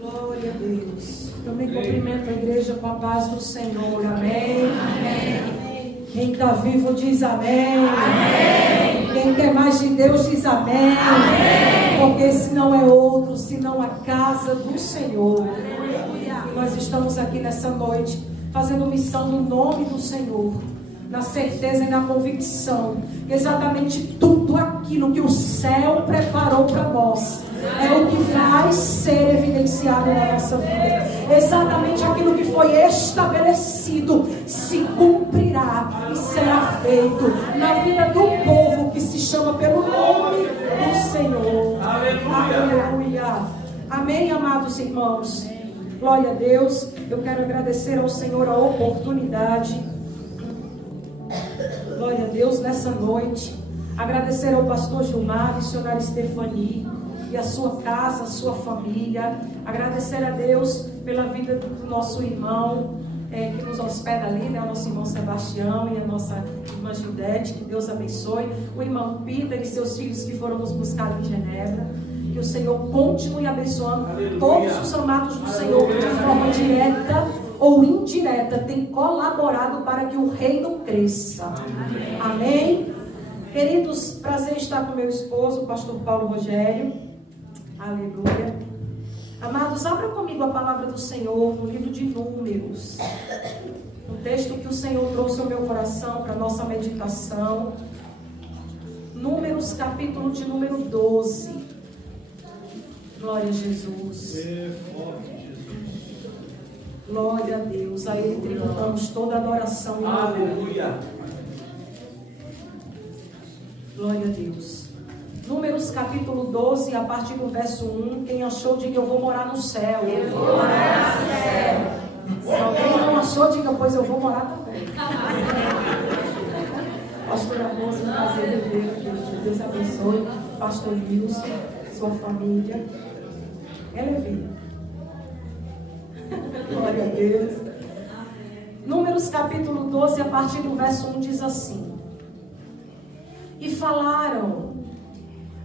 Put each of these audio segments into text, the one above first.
Glória a Deus. Também cumprimento a igreja com a paz do Senhor. Amém. Amém. Quem está vivo diz amém. Amém. Quem quer mais de Deus diz amém. Amém. Porque esse não é outro, senão a casa do Senhor. E nós estamos aqui nessa noite fazendo missão no nome do Senhor, na certeza e na convicção que exatamente tudo aquilo que o céu preparou para nós é o que vai ser evidenciado na nossa vida. Exatamente aquilo que foi estabelecido se cumprirá e será feito na vida do povo que se chama pelo nome do Senhor. Aleluia. Aleluia. Amém, amados irmãos. Glória a Deus. Eu quero agradecer ao Senhor a oportunidade. Glória a Deus nessa noite. Agradecer ao pastor Gilmar, missionária Stefani e a sua casa, a sua família. Agradecer a Deus pela vida do nosso irmão que nos hospeda ali, né? O nosso irmão Sebastião e a nossa irmã Gildete. Que Deus abençoe. O irmão Peter e seus filhos que foram nos buscar em Genebra. Que o Senhor continue abençoando. Aleluia. Todos os amados do Senhor que de forma direta ou indireta tem colaborado para que o reino cresça. Amém. Amém. Queridos, prazer estar com meu esposo, o pastor Paulo Rogério. Aleluia. Amados, abra comigo a palavra do Senhor no livro de Números. Um texto que o Senhor trouxe ao meu coração para a nossa meditação. Números, capítulo de número 12. Glória a Jesus. Glória a Deus. A Ele tributamos toda adoração e louvor. Aleluia. Glória a Deus. Números capítulo 12, a partir do verso 1. Quem achou, diga: eu vou morar no céu. Eu vou morar no céu. Se alguém não achou, diga: pois eu vou morar também. Pastor Afonso, prazer de ver. Deus abençoe. Pastor Wilson, sua família. Ela é viva. Glória a Deus. Números capítulo 12, a partir do verso 1 diz assim: e falaram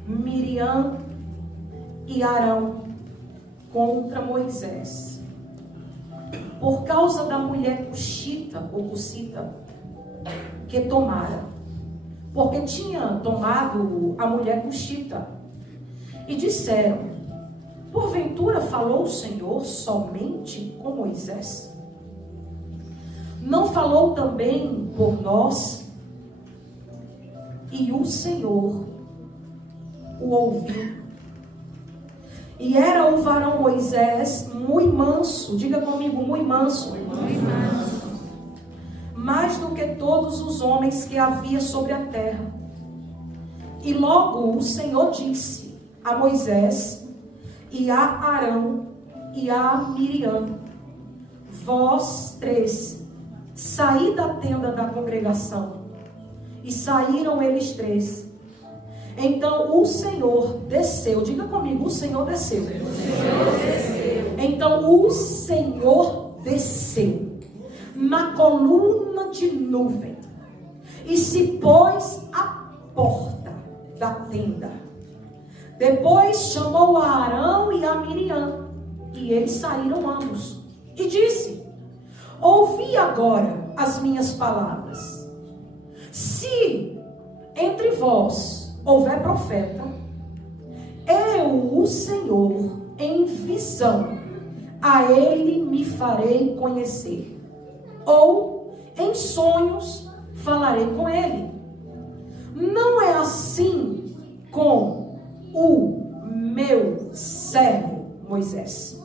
Miriam e Arão contra Moisés por causa da mulher cuxita ou cuxita que tomara, porque tinha tomado a mulher cuxita. E disseram: porventura falou o Senhor somente com Moisés? Não falou também por nós? E o Senhor o ouviu. E era o varão Moisés muito manso. Diga comigo: muito manso. Muito manso. Mais do que todos os homens que havia sobre a terra. E logo o Senhor disse a Moisés e a Arão e a Miriam: vós três, saí da tenda da congregação. E saíram eles três. Então o Senhor desceu. Diga comigo: o Senhor desceu. O Senhor desceu. Então o Senhor desceu na coluna de nuvem e se pôs à porta da tenda. Depois chamou a Arão e a Miriam, e eles saíram ambos, e disse: ouvi agora as minhas palavras. Se entre vós houver profeta, eu, o Senhor, em visão, a ele me farei conhecer, ou em sonhos falarei com ele. Não é assim com o meu servo Moisés,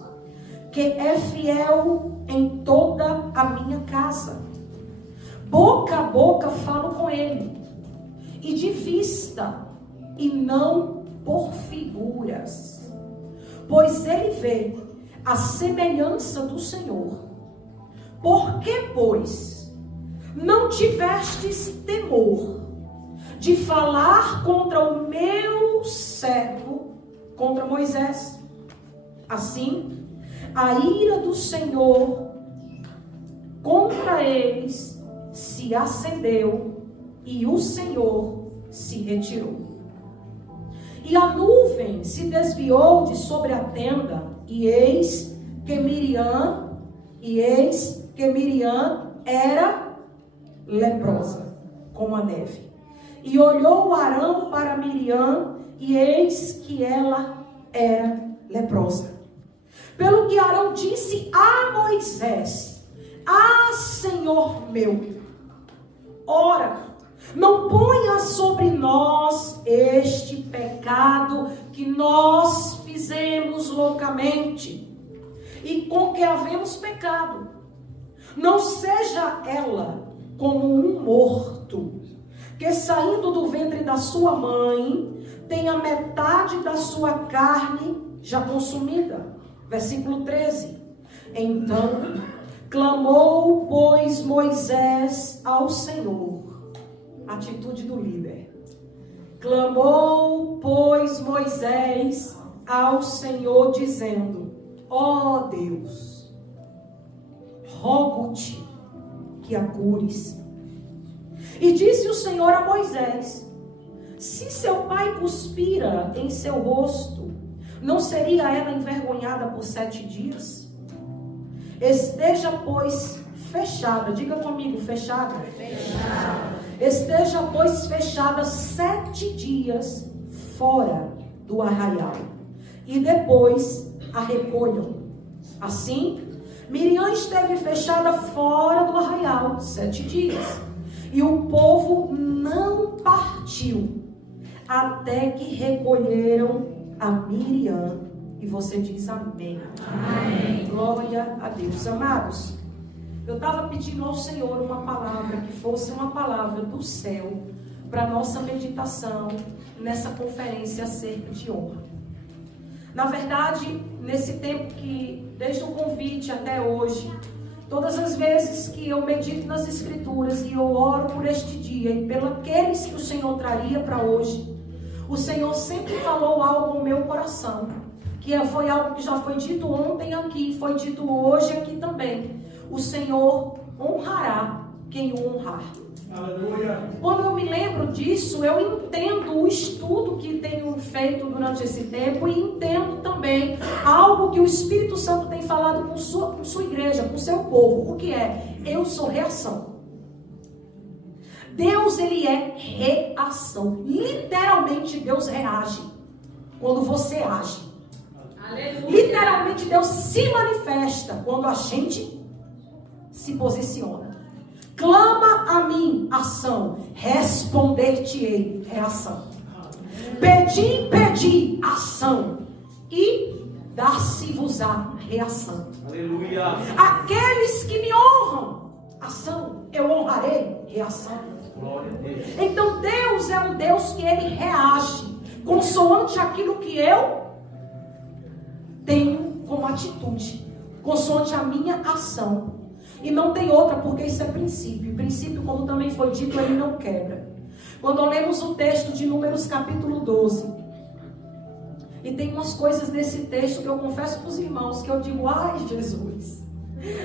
que é fiel em toda a minha casa. Boca a boca falo com ele, e de vista, e não por figuras, pois ele vê a semelhança do Senhor. Por que, pois, não tivestes temor de falar contra o meu servo, contra Moisés? Assim, a ira do Senhor contra eles se acendeu, e o Senhor se retirou. E a nuvem se desviou de sobre a tenda, e eis que Miriam era leprosa, como a neve. E olhou Arão para Miriam, e eis que ela era leprosa. Pelo que Arão disse a Moisés: Ah, Senhor meu, ora, não ponha sobre nós este pecado que nós fizemos loucamente e com que havemos pecado. Não seja ela como um morto, que saindo do ventre da sua mãe, tenha metade da sua carne já consumida. Versículo 13. Então, clamou, pois, Moisés ao Senhor. Atitude do líder. Clamou, pois, Moisés ao Senhor, dizendo: Ó Deus, rogo-te que a cures. E disse o Senhor a Moisés: Se seu pai cuspira em seu rosto, não seria ela envergonhada por 7 dias? Esteja, pois, fechada. Diga comigo, fechada. Fechada. Esteja, pois, fechada 7 dias fora do arraial, e depois a recolham. Assim, Miriam esteve fechada fora do arraial 7 dias, e o povo não partiu, até que recolheram a Miriam. E você diz amém. Amém. Glória a Deus. Amados, eu estava pedindo ao Senhor uma palavra que fosse uma palavra do céu para nossa meditação nessa conferência acerca de honra. Na verdade, nesse tempo que, desde o convite até hoje, todas as vezes que eu medito nas Escrituras e eu oro por este dia e pelos aqueles que o Senhor traria para hoje, o Senhor sempre falou algo ao meu coração, que foi algo que já foi dito ontem aqui, foi dito hoje aqui também. O Senhor honrará quem o honrar. Aleluia. Quando eu me lembro disso, eu entendo o estudo que tenho feito durante esse tempo e entendo também algo que o Espírito Santo tem falado com sua igreja, com seu povo. O que é? Eu sou reação. Deus, ele é reação. Literalmente, Deus reage quando você age. Aleluia. Literalmente, Deus se manifesta quando a gente se posiciona. Clama a mim, ação. Responder-te-ei, reação. Pedi, ação. E dar-se-vos-á, reação. Aleluia. Aqueles que me honram, ação. Eu honrarei, reação. Glória a Deus. Então Deus é um Deus que ele reage consoante aquilo que eu tenho como atitude, consoante a minha ação. E não tem outra, porque isso é princípio. Princípio, como também foi dito, ele não quebra. Quando lemos o texto de Números capítulo 12, e tem umas coisas nesse texto que eu confesso para os irmãos, que eu digo: ai Jesus,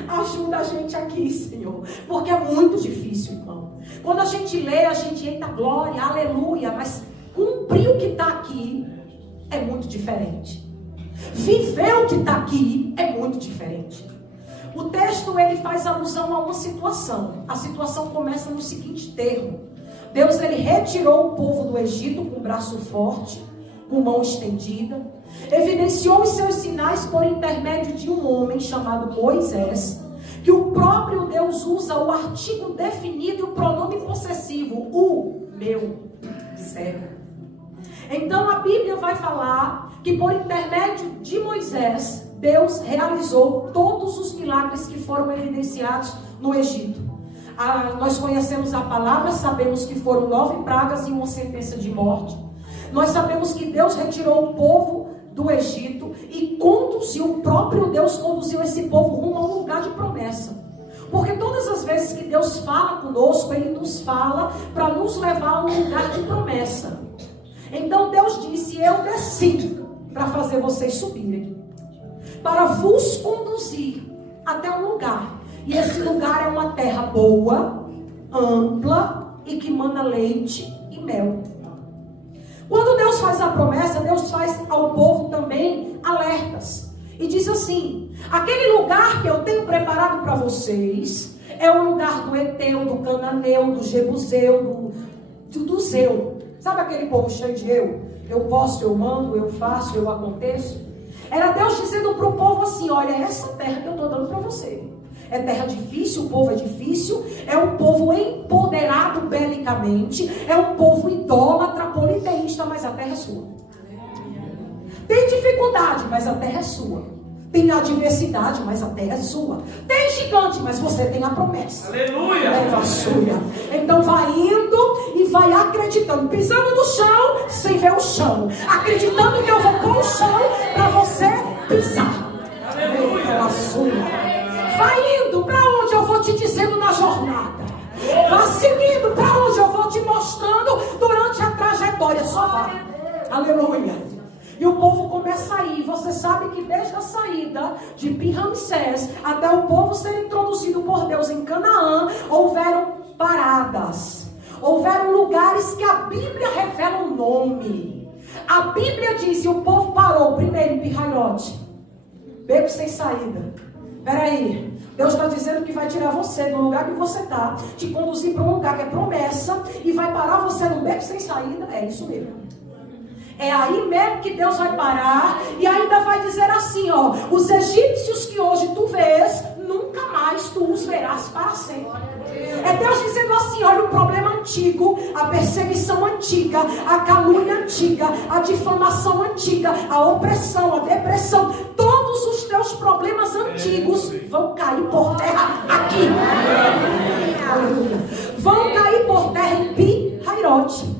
ajuda a gente aqui, Senhor, porque é muito difícil, irmão. Quando a gente lê, a gente, eita glória, aleluia, mas cumprir o que está aqui é muito diferente. Viver o que está aqui é muito diferente. O texto, ele faz alusão a uma situação. A situação começa no seguinte termo: Deus, ele retirou o povo do Egito com braço forte, com mão estendida, evidenciou os seus sinais por intermédio de um homem chamado Moisés, que o próprio Deus usa o artigo definido e o pronome possessivo, o meu servo. Então a Bíblia vai falar que por intermédio de Moisés, Deus realizou todos os milagres que foram evidenciados no Egito. Nós conhecemos a palavra, sabemos que foram 9 pragas e uma sentença de morte. Nós sabemos que Deus retirou o povo do Egito e o próprio Deus conduziu esse povo rumo a um lugar de promessa. Porque todas as vezes que Deus fala conosco, ele nos fala para nos levar a um lugar de promessa. Então Deus disse: eu desci para fazer vocês subirem, para vos conduzir até um lugar. E esse lugar é uma terra boa, ampla e que mana leite e mel. Quando Deus faz a promessa, Deus faz ao povo também alertas. E diz assim: aquele lugar que eu tenho preparado para vocês é o lugar do Eteu, do Cananeu, do Jebuseu, do Zeu. Sabe aquele povo cheio de eu? Eu posso, eu mando, eu faço, eu aconteço. Era Deus dizendo para o povo assim: olha, essa terra que eu estou dando para você é terra difícil, o povo é difícil, é um povo empoderado belicamente, é um povo idólatra, politeísta, mas a terra é sua. Tem dificuldade, mas a terra é sua. Tem adversidade, mas a terra é sua. Tem gigante, mas você tem a promessa. Aleluia! Então vai indo e vai acreditando, pisando no chão, sem ver o chão, acreditando que eu vou pôr o chão para você pisar. Aleluia! Vai indo para onde eu vou te dizendo na jornada. Vá seguindo para onde eu vou te mostrando durante a trajetória. Só vai. Aleluia. E o povo começa a ir. Você sabe que desde a saída de Pi-Ramsés até o povo ser introduzido por Deus em Canaã, houveram paradas. Houveram lugares que a Bíblia revela o nome. A Bíblia diz que o povo parou primeiro em Pi-Hahirote, beco sem saída. Peraí, Deus está dizendo que vai tirar você do lugar que você está, te conduzir para um lugar que é promessa, e vai parar você no beco sem saída. É isso mesmo. É aí mesmo que Deus vai parar, e ainda vai dizer assim, ó: os egípcios que hoje tu vês, nunca mais tu os verás para sempre. É Deus dizendo assim: olha, o problema antigo, a perseguição antiga, a calúnia antiga, a difamação antiga, a opressão, a depressão, todos os teus problemas antigos vão cair por terra aqui. Vão cair por terra em Pi-Hahirote.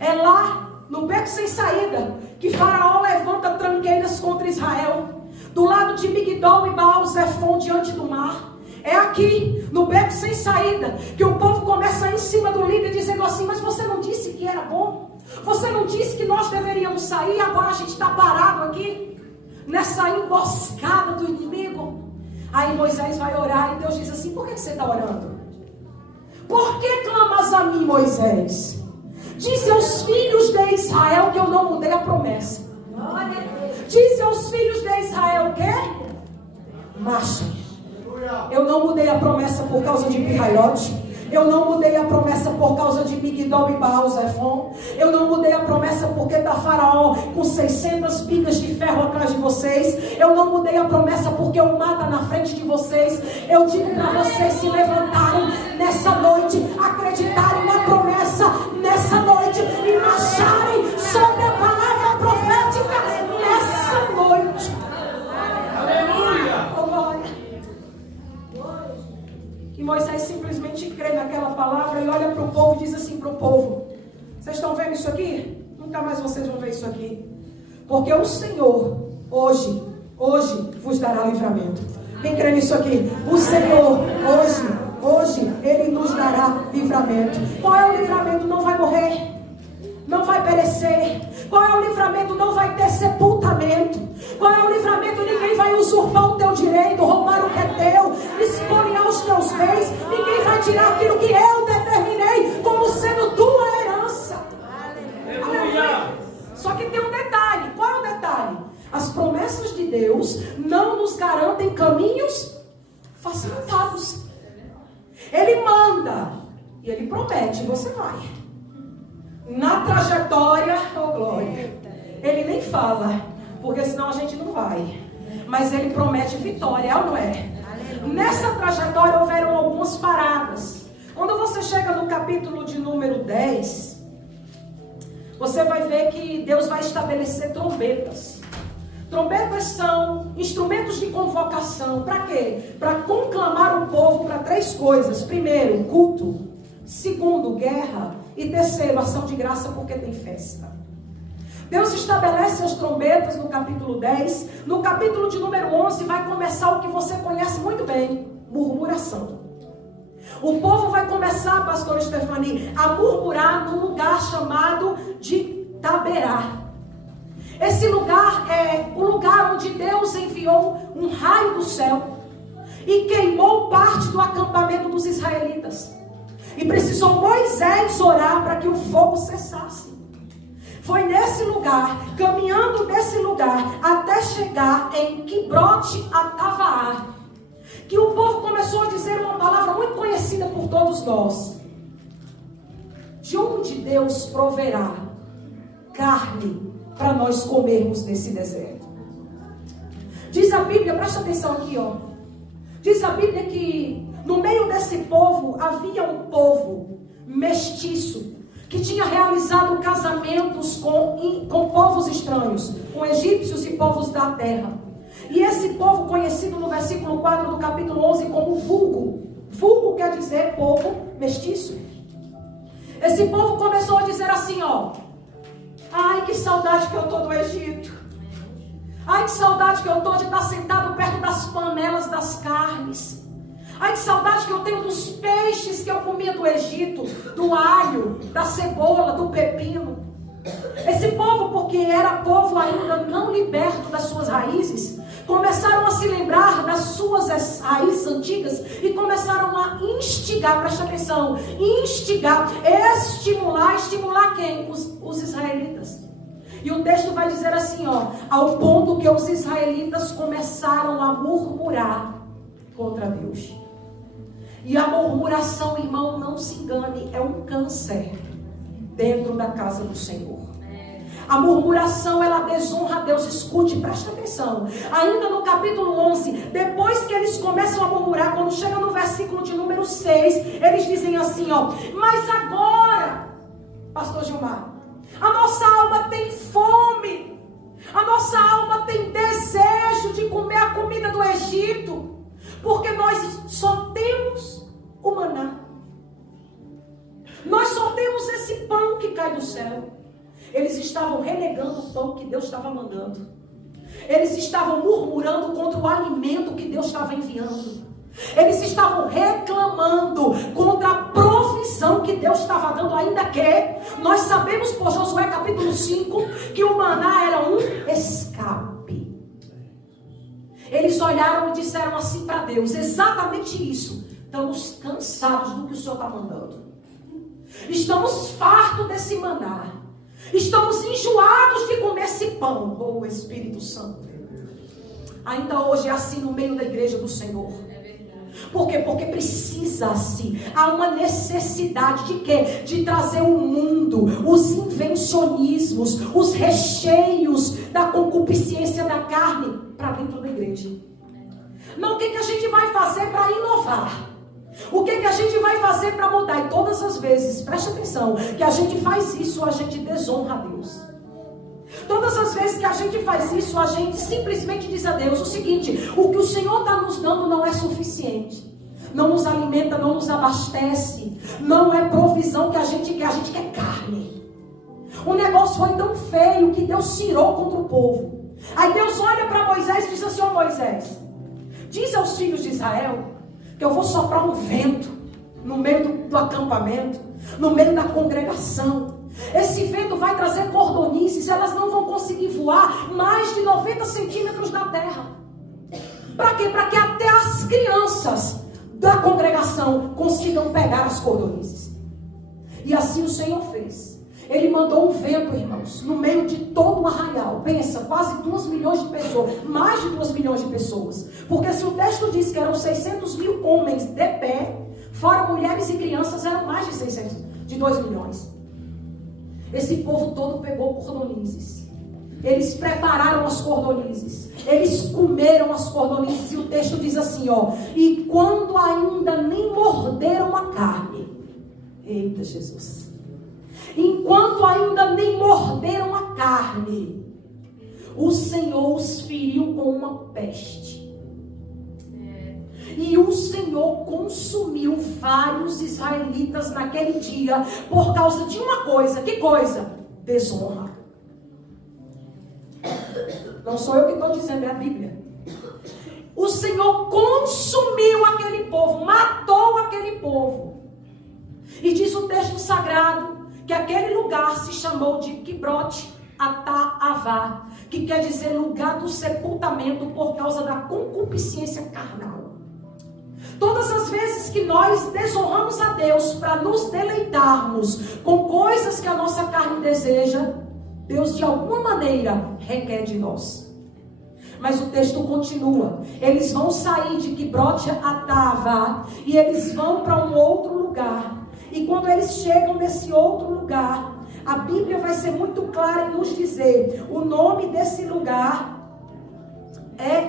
É lá no beco sem saída que Faraó levanta tranqueiras contra Israel. Do lado de Migdol e Baal-Zephon, diante do mar. É aqui, no beco sem saída, que o povo começa a ir em cima do líder, dizendo assim: mas você não disse que era bom? Você não disse que nós deveríamos sair? Agora a gente está parado aqui, nessa emboscada do inimigo. Aí Moisés vai orar e Deus diz assim: por que você está orando? Por que clamas a mim, Moisés? Diz aos filhos de Israel que eu não mudei a promessa. Diz aos filhos de Israel que marchem. Eu não mudei a promessa por causa de Pi-Hahirote. Eu não mudei a promessa por causa de Migdol e Baal-Zephon. Eu não mudei a promessa porque está Faraó com 600 bigas de ferro atrás de vocês. Eu não mudei a promessa porque o mar está na frente de vocês. Eu digo para vocês se levantarem nessa noite, acreditarem na promessa nessa noite e marcharem sobre a palavra profética nessa noite. Aleluia! Oh, glória. E Moisés simplesmente crê naquela palavra e olha para o povo e diz assim para o povo: vocês estão vendo isso aqui? Nunca mais vocês vão ver isso aqui. Porque o Senhor hoje vos dará livramento. Quem crê nisso aqui? O Senhor hoje Ele nos dará livramento. Qual é o livramento? Não vai morrer, não vai perecer. Qual é o livramento? Não vai ter sepultamento. Qual é o livramento? Ninguém vai usurpar o teu direito, roubar o que é teu, espoliar os teus bens. Ninguém vai tirar aquilo que eu determinei como sendo tua herança. Aleluia. Só que tem um detalhe. Qual é o detalhe? As promessas de Deus não nos garantem caminhos facilitados. Ele manda e Ele promete, você vai. Na trajetória, oh glória, Ele nem fala, porque senão a gente não vai. Mas Ele promete vitória, é ou não é? Nessa trajetória houveram algumas paradas. Quando você chega no capítulo de número 10, você vai ver que Deus vai estabelecer trombetas. Trombetas são instrumentos de convocação. Para quê? Para conclamar o povo para 3 coisas. Primeiro, culto. Segundo, guerra. E terceiro, ação de graça porque tem festa. Deus estabelece as trombetas no capítulo 10. No capítulo de número 11 vai começar o que você conhece muito bem: murmuração. O povo vai começar, pastor Stephanie, a murmurar num lugar chamado de Taberá. Esse lugar é o lugar onde Deus enviou um raio do céu e queimou parte do acampamento dos israelitas. E precisou Moisés orar para que o fogo cessasse. Foi nesse lugar, caminhando desse lugar, até chegar em Quibrote Atavaá, que o povo começou a dizer uma palavra muito conhecida por todos nós. De onde Deus proverá carne para nós comermos nesse deserto? Diz a Bíblia, presta atenção aqui, ó. Diz a Bíblia que no meio desse povo havia um povo mestiço, que tinha realizado casamentos com povos estranhos, com egípcios e povos da terra. E esse povo, conhecido no versículo 4 do capítulo 11 como vulgo. Vulgo quer dizer povo mestiço. Esse povo começou a dizer assim, ó: ai, que saudade que eu tô do Egito. Ai, que saudade que eu tô de estar sentado perto das panelas das carnes. Ai, que saudade que eu tenho dos peixes que eu comia do Egito, do alho, da cebola, do pepino. Esse povo, porque era povo ainda não liberto das suas raízes, começaram a se lembrar das suas raízes antigas e começaram a instigar, presta atenção, estimular quem? Os israelitas. E o texto vai dizer assim, ó: ao ponto que os israelitas começaram a murmurar contra Deus. E a murmuração, irmão, não se engane, é um câncer dentro da casa do Senhor. A murmuração, ela desonra a Deus. Escute, presta atenção. Ainda no capítulo 11, depois que eles começam a murmurar, quando chega no versículo de número 6, eles dizem assim, ó: mas agora, pastor Gilmar, a nossa alma tem fome, a nossa alma tem desejo de comer a comida do Egito, porque nós só temos o maná. Nós só temos esse pão que cai do céu. Eles estavam renegando o pão que Deus estava mandando. Eles estavam murmurando contra o alimento que Deus estava enviando. Eles estavam reclamando contra a provisão que Deus estava dando, ainda que nós sabemos por Josué capítulo 5 que o maná era um escape. Eles olharam e disseram assim para Deus, exatamente isso: estamos cansados do que o Senhor está mandando. Estamos fartos desse maná. Estamos enjoados de comer esse pão. Oh, Espírito Santo. Ainda hoje é assim no meio da igreja do Senhor. Por quê? Porque precisa-se, há uma necessidade de quê? De trazer o mundo, os invencionismos, os recheios da concupiscência da carne para dentro da igreja. Não, o que a gente vai fazer para inovar? O que a gente vai fazer para mudar? E todas as vezes, preste atenção, que a gente faz isso, a gente desonra a Deus. Todas as vezes que a gente faz isso, a gente simplesmente diz a Deus o seguinte: o que o Senhor está nos dando não é suficiente, não nos alimenta, não nos abastece, não é provisão que a gente quer carne. O negócio foi tão feio que Deus tirou contra o povo. Aí Deus olha para Moisés e diz assim: ó Moisés, diz aos filhos de Israel que eu vou soprar um vento no meio do acampamento, no meio da congregação. Esse vento vai trazer cordonices, elas não vão conseguir voar mais de 90 centímetros da terra. Para quê? Para que até as crianças da congregação consigam pegar as cordonices. E assim o Senhor fez. Ele mandou um vento, irmãos, no meio de todo o arraial. Pensa, quase 2 milhões de pessoas, mais de 2 milhões de pessoas. Porque se o texto diz que eram 600 mil homens de pé, fora mulheres e crianças, eram mais de 2 milhões. Esse povo todo pegou cordonizes. Eles prepararam as cordonizes. Eles comeram as cordonizes. E o texto diz assim, ó: e quando ainda nem morderam a carne. Eita Jesus. Enquanto ainda nem morderam a carne, o Senhor os feriu com uma peste. E o Senhor consumiu vários israelitas naquele dia por causa de uma coisa. Que coisa? Desonra. Não sou eu que estou dizendo, é a Bíblia. O Senhor consumiu aquele povo, matou aquele povo. E diz o texto sagrado que aquele lugar se chamou de Quibrote Atavaá, que quer dizer lugar do sepultamento por causa da concupiscência carnal. Todas as vezes que nós desonramos a Deus para nos deleitarmos com coisas que a nossa carne deseja, Deus de alguma maneira requer de nós. Mas o texto continua. Eles vão sair de Quibrote Hatava e eles vão para um outro lugar. E quando eles chegam nesse outro lugar, a Bíblia vai ser muito clara em nos dizer: o nome desse lugar é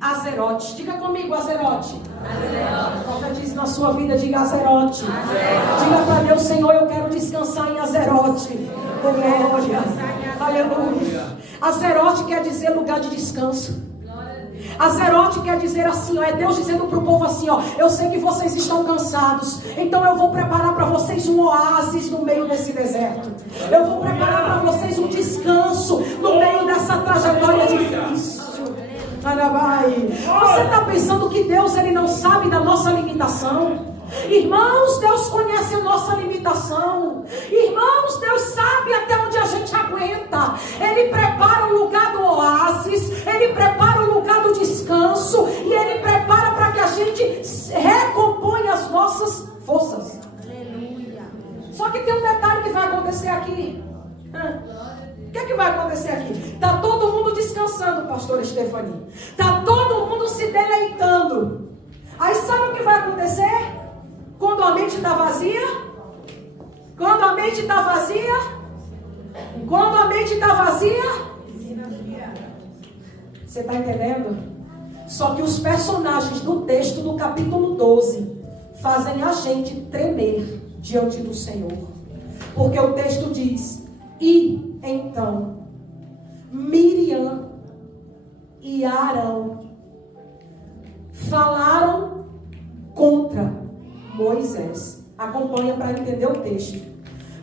Azerote. Diga comigo, Azerote. Azerote. Profetize na sua vida, diga Azerote. Azerote. Diga para Deus: Senhor, eu quero descansar em Azerote. Glória. Aleluia. Azerote quer dizer lugar de descanso. Azerote quer dizer assim, ó, é Deus dizendo para o povo assim, ó: eu sei que vocês estão cansados, então eu vou preparar para vocês um oásis no meio desse deserto. Eu vou preparar para vocês um descanso no meio dessa trajetória difícil. Você está pensando que Deus ele não sabe da nossa limitação? Irmãos, Deus conhece a nossa limitação. Irmãos, Deus sabe até onde a gente aguenta. Ele prepara o lugar do oásis, Ele prepara o lugar do descanso, e Ele prepara para que a gente recomponha as nossas forças. Aleluia. Só que tem um detalhe que vai acontecer aqui. O que é que vai acontecer aqui? Está todo mundo descansando, pastora Estefani. Está todo mundo se deleitando. Aí sabe o que vai acontecer? Quando a mente está vazia? Quando a mente está vazia? Quando a mente está vazia? Você está entendendo? Só que os personagens do texto do capítulo 12 fazem a gente tremer diante do Senhor. Porque o texto diz: e então Miriam e Arão falaram contra Moisés. Acompanha para entender o texto.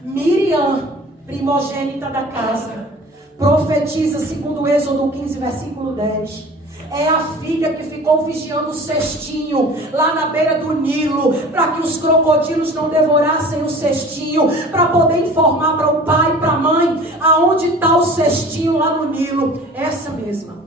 Miriam, primogênita da casa, profetiza segundo Êxodo 15, versículo 10. É a filha que ficou vigiando o cestinho lá na beira do Nilo, para que os crocodilos não devorassem o cestinho, para poder informar para o pai e para a mãe aonde está o cestinho lá no Nilo. Essa mesma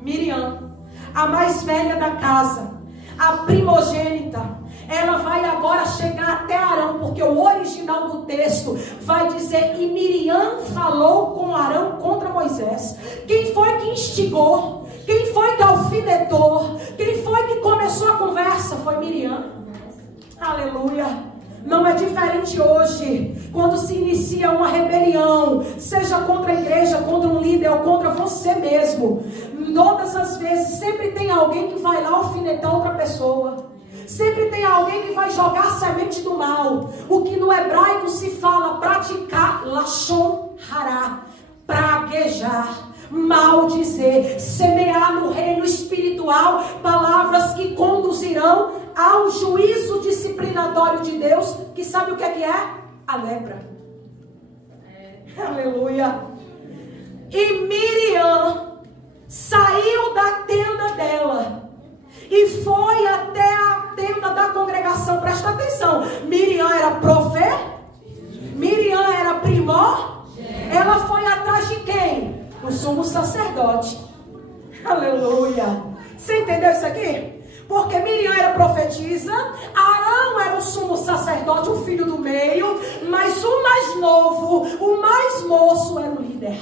Miriam, a mais velha da casa, a primogênita, ela vai agora chegar até Arão, porque o original do texto vai dizer: e Miriam falou com Arão contra Moisés. Quem foi que instigou? Quem foi que alfinetou? Quem foi que começou a conversa? Foi Miriam. Aleluia. Não é diferente hoje, quando se inicia uma rebelião, seja contra a igreja, contra um líder ou contra você mesmo. Todas as vezes, sempre tem alguém que vai lá alfinetar outra pessoa. Sempre tem alguém que vai jogar a semente do mal. O que no hebraico se fala praticar, lashon hará, praguejar, maldizer, semear no reino espiritual palavras que conduzirão ao juízo disciplinatório de Deus, que sabe o que é? A lepra. Aleluia. E Miriam saiu da tenda dela e foi até a tenda da congregação. Presta atenção. Miriam era profeta. Miriam era primor. Ela foi atrás de quem? O sumo sacerdote. Aleluia. Você entendeu isso aqui? Porque Miriam era profetisa, Arão era o sumo sacerdote, o filho do meio, mas o mais novo, o mais moço era o líder.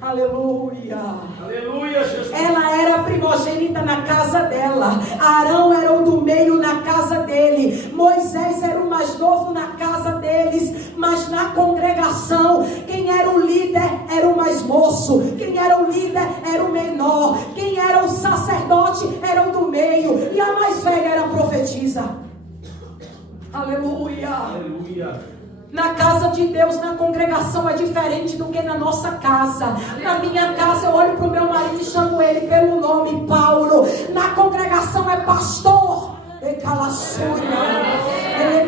Aleluia. Aleluia, Jesus. Ela era a primogênita na casa dela. Arão era o do meio na casa dele. Moisés era o mais novo na casa deles. Mas na congregação, quem era o líder era o mais moço. Quem era o líder era o menor. Quem era o sacerdote era o do meio. E a mais velha era a profetisa. Aleluia. Aleluia. Na casa de Deus, na congregação, é diferente do que na nossa casa. Na minha casa, eu olho para o meu marido e chamo ele pelo nome Paulo. Na congregação é pastor. Ele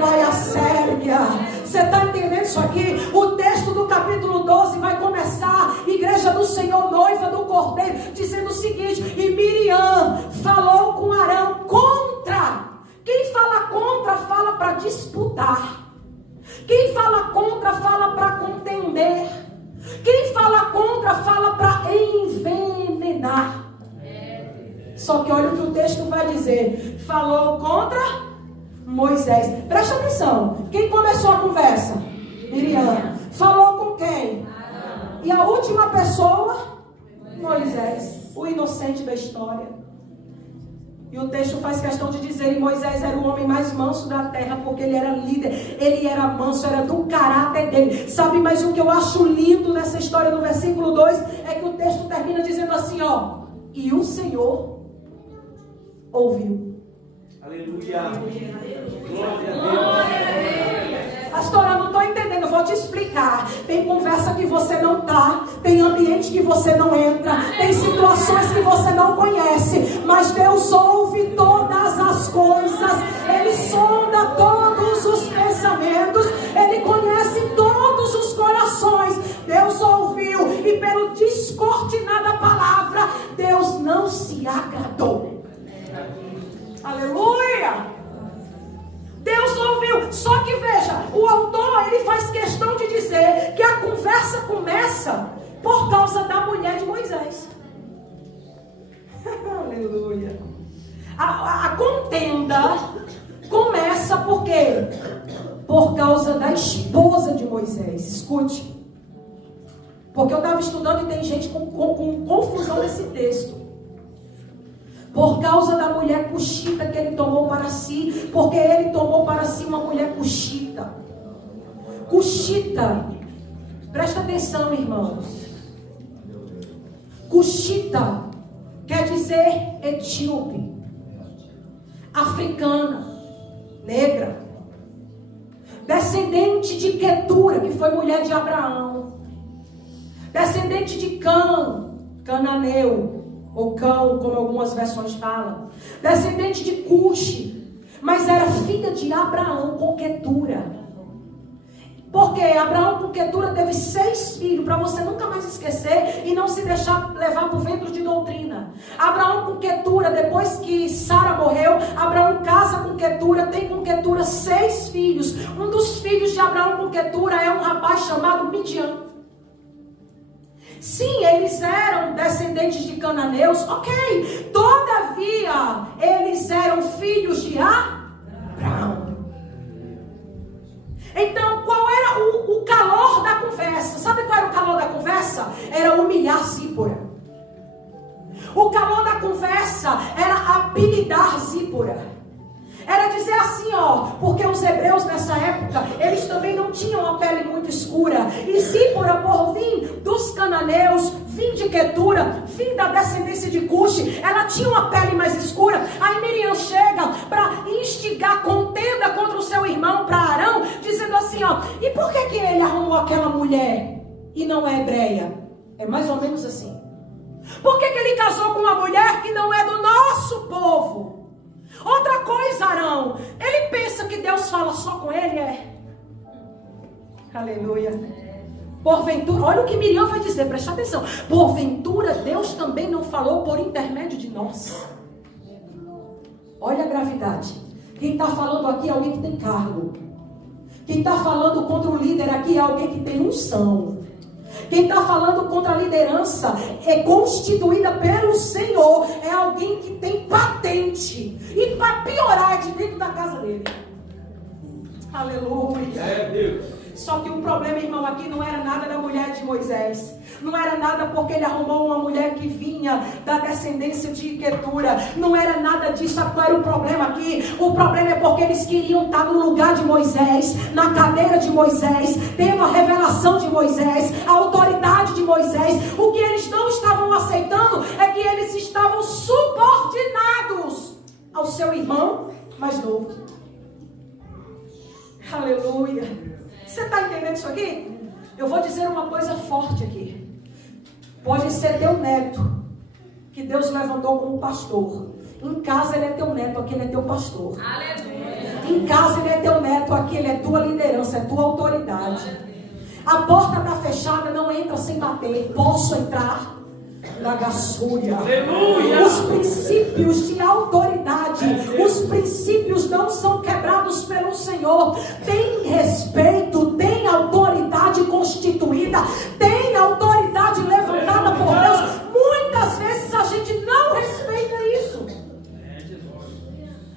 vai a Sérvia. Você está entendendo isso aqui? O texto do capítulo 12 vai começar: igreja do Senhor, noiva do Cordeiro, dizendo o seguinte: e Miriam falou com Arão contra. Quem fala contra, fala para disputar. Quem fala contra, fala para contender. Quem fala contra, fala para envenenar. Só que olha o que o texto vai dizer: falou contra Moisés. Presta atenção. Quem começou a conversa? Miriam. Falou com com quem? E a última pessoa, Moisés, o inocente da história. E o texto faz questão de dizer que Moisés era o homem mais manso da terra, porque ele era líder, ele era manso, era do caráter dele. Sabe, mas o que eu acho lindo nessa história, no versículo 2, é que o texto termina dizendo assim, ó: e o Senhor ouviu. Aleluia. Glória a Deus. Pastora, eu não estou entendendo, eu vou te explicar. Tem conversa que você não está, tem ambiente que você não entra, tem situações que você não conhece, mas Deus ouve todas as coisas, Ele sonda todos os pensamentos, Ele conhece todos os corações. Deus ouviu, e pelo descortinar da palavra, Deus não se agradou. Aleluia! Deus ouviu. Só que veja, o autor, ele faz questão de dizer que a conversa começa por causa da mulher de Moisés. Aleluia. A contenda começa por quê? Por causa da esposa de Moisés. Escute. Porque eu estava estudando e tem gente com confusão nesse texto. Por causa da mulher cuxita que ele tomou para si, porque ele tomou para si uma mulher cuxita. Cuxita, presta atenção, irmãos. Cuxita quer dizer etíope, africana, negra, descendente de Quetura, que foi mulher de Abraão, descendente de Cã, cananeu, ou cão, como algumas versões falam, descendente de Cuxi, mas era filha de Abraão com Quetura. Porque Abraão com Quetura teve 6 filhos, para você nunca mais esquecer e não se deixar levar por vento de doutrina. Abraão com Quetura, depois que Sara morreu, Abraão casa com Quetura, tem com Quetura 6 filhos. Um dos filhos de Abraão com Quetura é um rapaz chamado Midian. Sim, eles eram descendentes de cananeus, ok. Todavia, eles eram filhos de Abraão. Então, qual era o calor da conversa? Sabe qual era o calor da conversa? Era humilhar Zípora. O calor da conversa era apelidar Zípora. Era dizer assim, ó, porque os hebreus nessa época, eles também não tinham a pele muito escura. E Zípora, por vir dos cananeus, vim de Quetura, vim da descendência de Cuxi, ela tinha uma pele mais escura. Aí Miriam chega para instigar contenda contra o seu irmão, para Arão, dizendo assim, ó, e por que ele arrumou aquela mulher e não é hebreia? É mais ou menos assim. Por que ele casou com uma mulher que não é do nosso povo? Outra coisa, Arão, ele pensa que Deus fala só com ele, Aleluia. Porventura, olha o que Miriam vai dizer, presta atenção. Porventura, Deus também não falou por intermédio de nós. Olha a gravidade. Quem está falando aqui é alguém que tem cargo. Quem está falando contra o líder aqui é alguém que tem unção. Quem está falando contra a liderança é constituída pelo Senhor. É alguém que tem patente. E para piorar é de dentro da casa dele. Aleluia. É Deus. Só que o problema, irmão, aqui não era nada da mulher de Moisés. Não era nada porque ele arrumou uma mulher que vinha da descendência de Quetura. Não era nada disso. Sabe qual era o problema aqui? O problema é porque eles queriam estar no lugar de Moisés, na cadeira de Moisés, tendo a revelação de Moisés, a autoridade de Moisés. O que eles não estavam aceitando é que eles estavam subordinados ao seu irmão mais novo. Aleluia. Você está entendendo isso aqui? Eu vou dizer uma coisa forte aqui. Pode ser teu neto, que Deus levantou como pastor. Em casa ele é teu neto, aqui ele é teu pastor. Aleluia. Em casa ele é teu neto, aqui ele é tua liderança, é tua autoridade. A porta está fechada, não entra sem bater. Posso entrar? Lagaçúria. Os princípios de autoridade, os princípios não são quebrados pelo Senhor. Tem respeito, tem autoridade constituída, tem autoridade levantada por Deus. Muitas vezes a gente não respeita isso.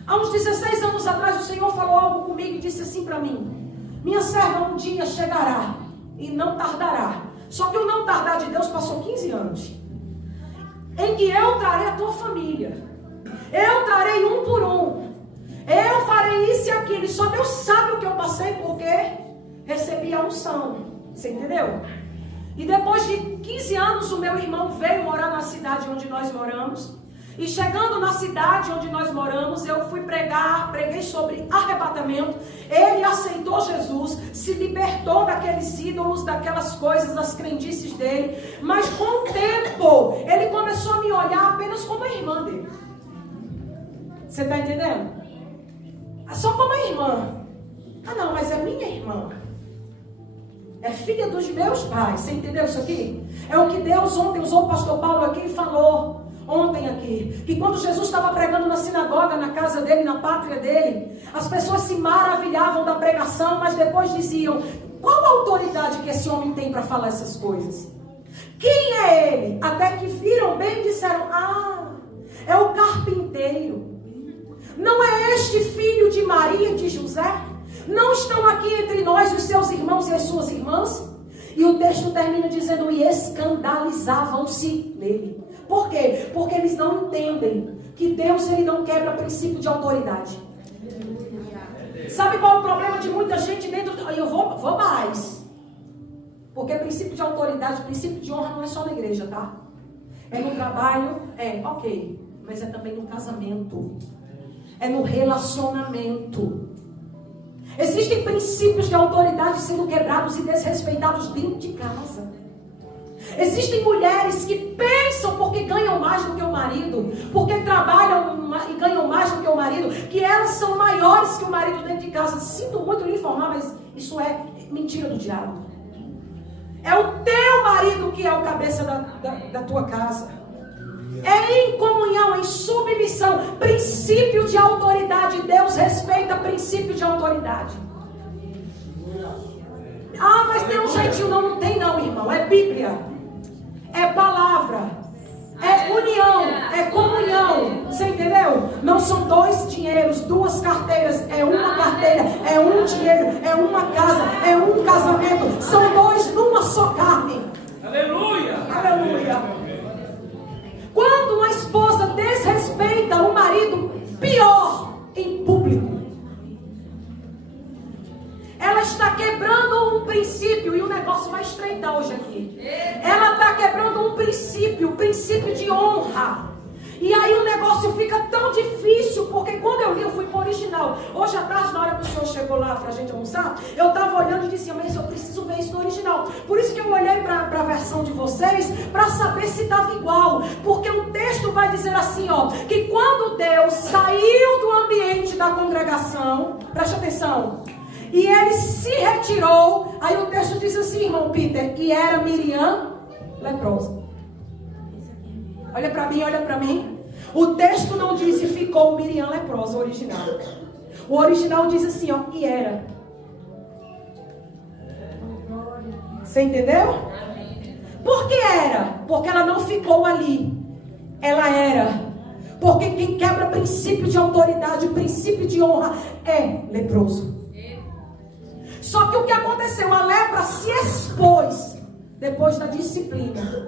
Há uns 16 anos atrás o Senhor falou algo comigo e disse assim para mim: minha serva, um dia chegará e não tardará. Só que o não tardar de Deus passou 15 anos. Em que eu trarei a tua família. Eu trarei um por um. Eu farei isso e aquilo. E só Deus sabe o que eu passei, porque recebi a unção. Você entendeu? E depois de 15 anos, o meu irmão veio morar na cidade onde nós moramos. E chegando na cidade onde nós moramos, eu fui preguei sobre arrebatamento. Ele aceitou Jesus, se libertou daqueles ídolos, daquelas coisas, das crendices dele. Mas com o tempo, ele começou a me olhar apenas como a irmã dele. Você está entendendo? Só como a irmã. Ah não, mas é minha irmã. É filha dos meus pais. Você entendeu isso aqui? É o que Deus ontem usou o pastor Paulo aqui e falou. Ontem aqui, que quando Jesus estava pregando na sinagoga, na casa dele, na pátria dele, as pessoas se maravilhavam da pregação, mas depois diziam: qual a autoridade que esse homem tem para falar essas coisas? Quem é ele? Até que viram bem e disseram: ah, é o carpinteiro. Não é este filho de Maria e de José? Não estão aqui entre nós os seus irmãos e as suas irmãs? E o texto termina dizendo: e escandalizavam-se nele. Por quê? Porque eles não entendem que Deus, ele não quebra princípio de autoridade. Sabe qual é o problema de muita gente dentro? Eu vou mais. Porque princípio de autoridade, princípio de honra não é só na igreja, tá? É no trabalho, ok. Mas é também no casamento. É no relacionamento. Existem princípios de autoridade sendo quebrados e desrespeitados dentro de casa. Existem mulheres que pensam, porque ganham mais do que o marido, porque trabalham e ganham mais do que o marido, que elas são maiores que o marido dentro de casa. Sinto muito lhe informar, mas isso é mentira do diabo. É o teu marido que é o cabeça da tua casa. É em comunhão, em submissão. Princípio de autoridade. Deus respeita princípio de autoridade. Ah, mas tem um jeitinho. Não tem não, irmão. É Bíblia. É palavra. É união. É comunhão. Você entendeu? Não são dois dinheiros, duas carteiras. É uma carteira. É um dinheiro. É uma casa. É um casamento. São dois numa só carne. Aleluia. Aleluia. Quando uma esposa desrespeita o marido, pior, em público. Ela está quebrando um princípio, e o negócio vai estreitar hoje aqui. Ela está quebrando um princípio, o princípio de honra. E aí o negócio fica tão difícil, porque quando eu li, eu fui para o original. Hoje à tarde, na hora que o senhor chegou lá para a gente almoçar, eu estava olhando e disse: mas eu preciso ver isso no original. Por isso que eu olhei para a versão de vocês, para saber se estava igual. Porque o texto vai dizer assim, que quando Deus saiu do ambiente da congregação, preste atenção, e ele se retirou, aí o texto diz assim, irmão Peter, e era Miriam leprosa. Olha para mim, olha para mim. O texto não diz e ficou Miriam leprosa, o original. O original diz assim, e era. Você entendeu? Por que era? Porque ela não ficou ali. Ela era. Porque quem quebra princípio de autoridade, princípio de honra, é leproso. Só que o que aconteceu? A lepra se expôs depois da disciplina.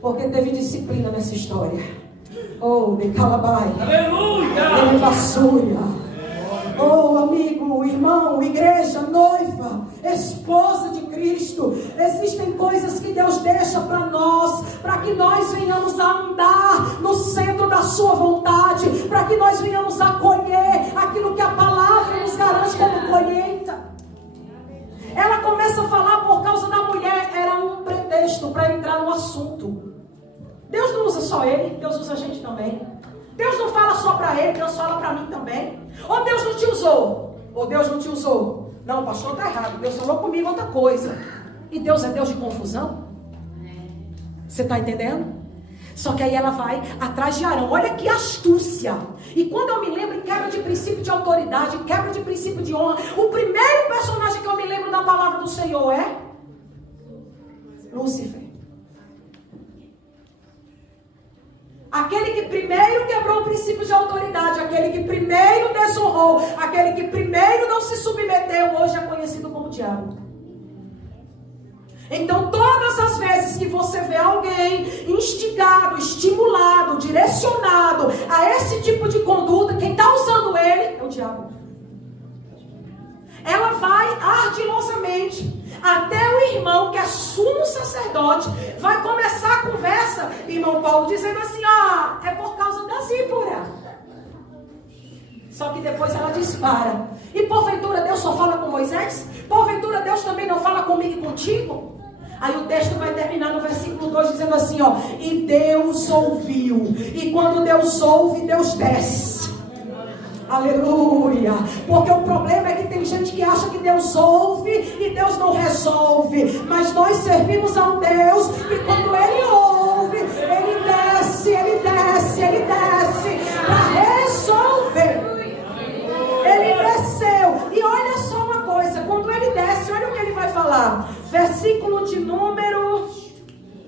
Porque teve disciplina nessa história. Oh, de calabai. Aleluia! De vassoura. Oh, amigo, irmão, igreja, noiva, esposa de Cristo. Existem coisas que Deus deixa para nós, para que nós venhamos a andar no centro da sua vontade, para que nós venhamos a colher aquilo que a palavra nos garante como colheita. Ela começa a falar por causa da mulher, era um pretexto para entrar no assunto. Deus não usa só ele, Deus usa a gente também. Deus não fala só para ele, Deus fala para mim também. Ou Deus não te usou, ou Deus não te usou. Não, o pastor está errado, Deus falou comigo outra coisa. E Deus é Deus de confusão? Você está entendendo? Só que aí ela vai atrás de Arão. Olha que astúcia. E quando eu me lembro em quebra de princípio de autoridade, quebra de princípio de honra, o primeiro personagem que eu me lembro da palavra do Senhor é Lúcifer. Aquele que primeiro quebrou o princípio de autoridade, aquele que primeiro desonrou, aquele que primeiro não se submeteu, hoje é conhecido como diabo. Então, todas as vezes que você vê alguém instigado, estimulado, direcionado a esse tipo de conduta, quem está usando ele é o diabo. Ela vai ardilosamente até o irmão, que é sumo sacerdote, vai começar a conversa, irmão Paulo, dizendo assim: é por causa da Zípora. Só que depois ela dispara. E porventura Deus só fala com Moisés? Porventura Deus também não fala comigo e contigo? Aí o texto vai terminar no versículo 2 dizendo assim, e Deus ouviu. E quando Deus ouve, Deus desce. Aleluia. Porque o problema é que tem gente que acha que Deus ouve e Deus não resolve. Mas nós servimos a um Deus que quando Ele ouve, Ele desce, Ele desce, Ele desce para resolver. Ele desceu. E olha só uma coisa, quando Ele desce, olha o que Ele vai falar. Versículo de número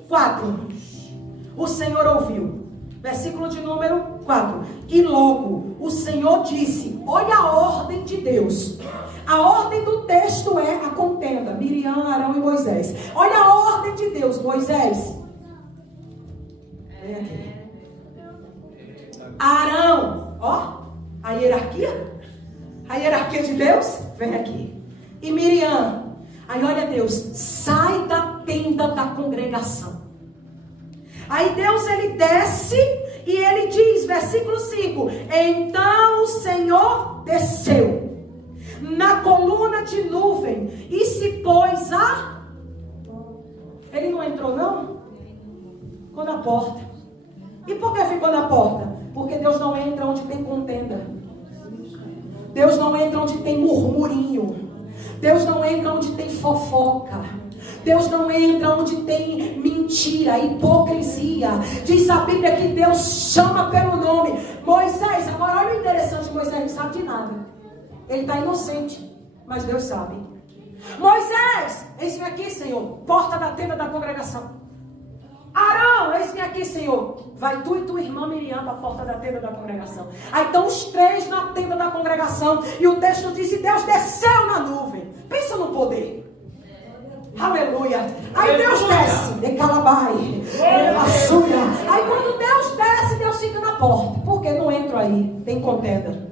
4. O Senhor ouviu. Versículo de número 4. E logo o Senhor disse, olha a ordem de Deus. A ordem do texto é a contenda. Miriam, Arão e Moisés. Olha a ordem de Deus. Moisés, vem aqui. Arão, a hierarquia. A hierarquia de Deus, vem aqui. E Miriam, aí olha Deus, sai da tenda da congregação. Aí Deus, ele desce e ele diz, versículo 5, então o Senhor desceu na coluna de nuvem e se pôs a... Ele não entrou não? Ficou na porta. E por que ficou na porta? Porque Deus não entra onde tem contenda. Deus não entra onde tem murmurinho. Deus não entra onde tem fofoca. Deus não entra onde tem mentira, hipocrisia. Diz a Bíblia que Deus chama pelo nome. Moisés, agora olha o interessante, Moisés não sabe de nada. Ele está inocente, mas Deus sabe. Moisés, eis-me aqui, Senhor, porta da tenda da congregação. Arão, eis-me aqui, Senhor. Vai tu e tua irmã Miriam para a porta da tenda da congregação. Aí estão os três na tenda da congregação. E o texto diz, Deus desceu na nuvem. Pensa no poder. Aleluia. Aí Deus desce. De calabai. Aí quando Deus desce, Deus fica na porta. Porque não entro aí, tem contenda.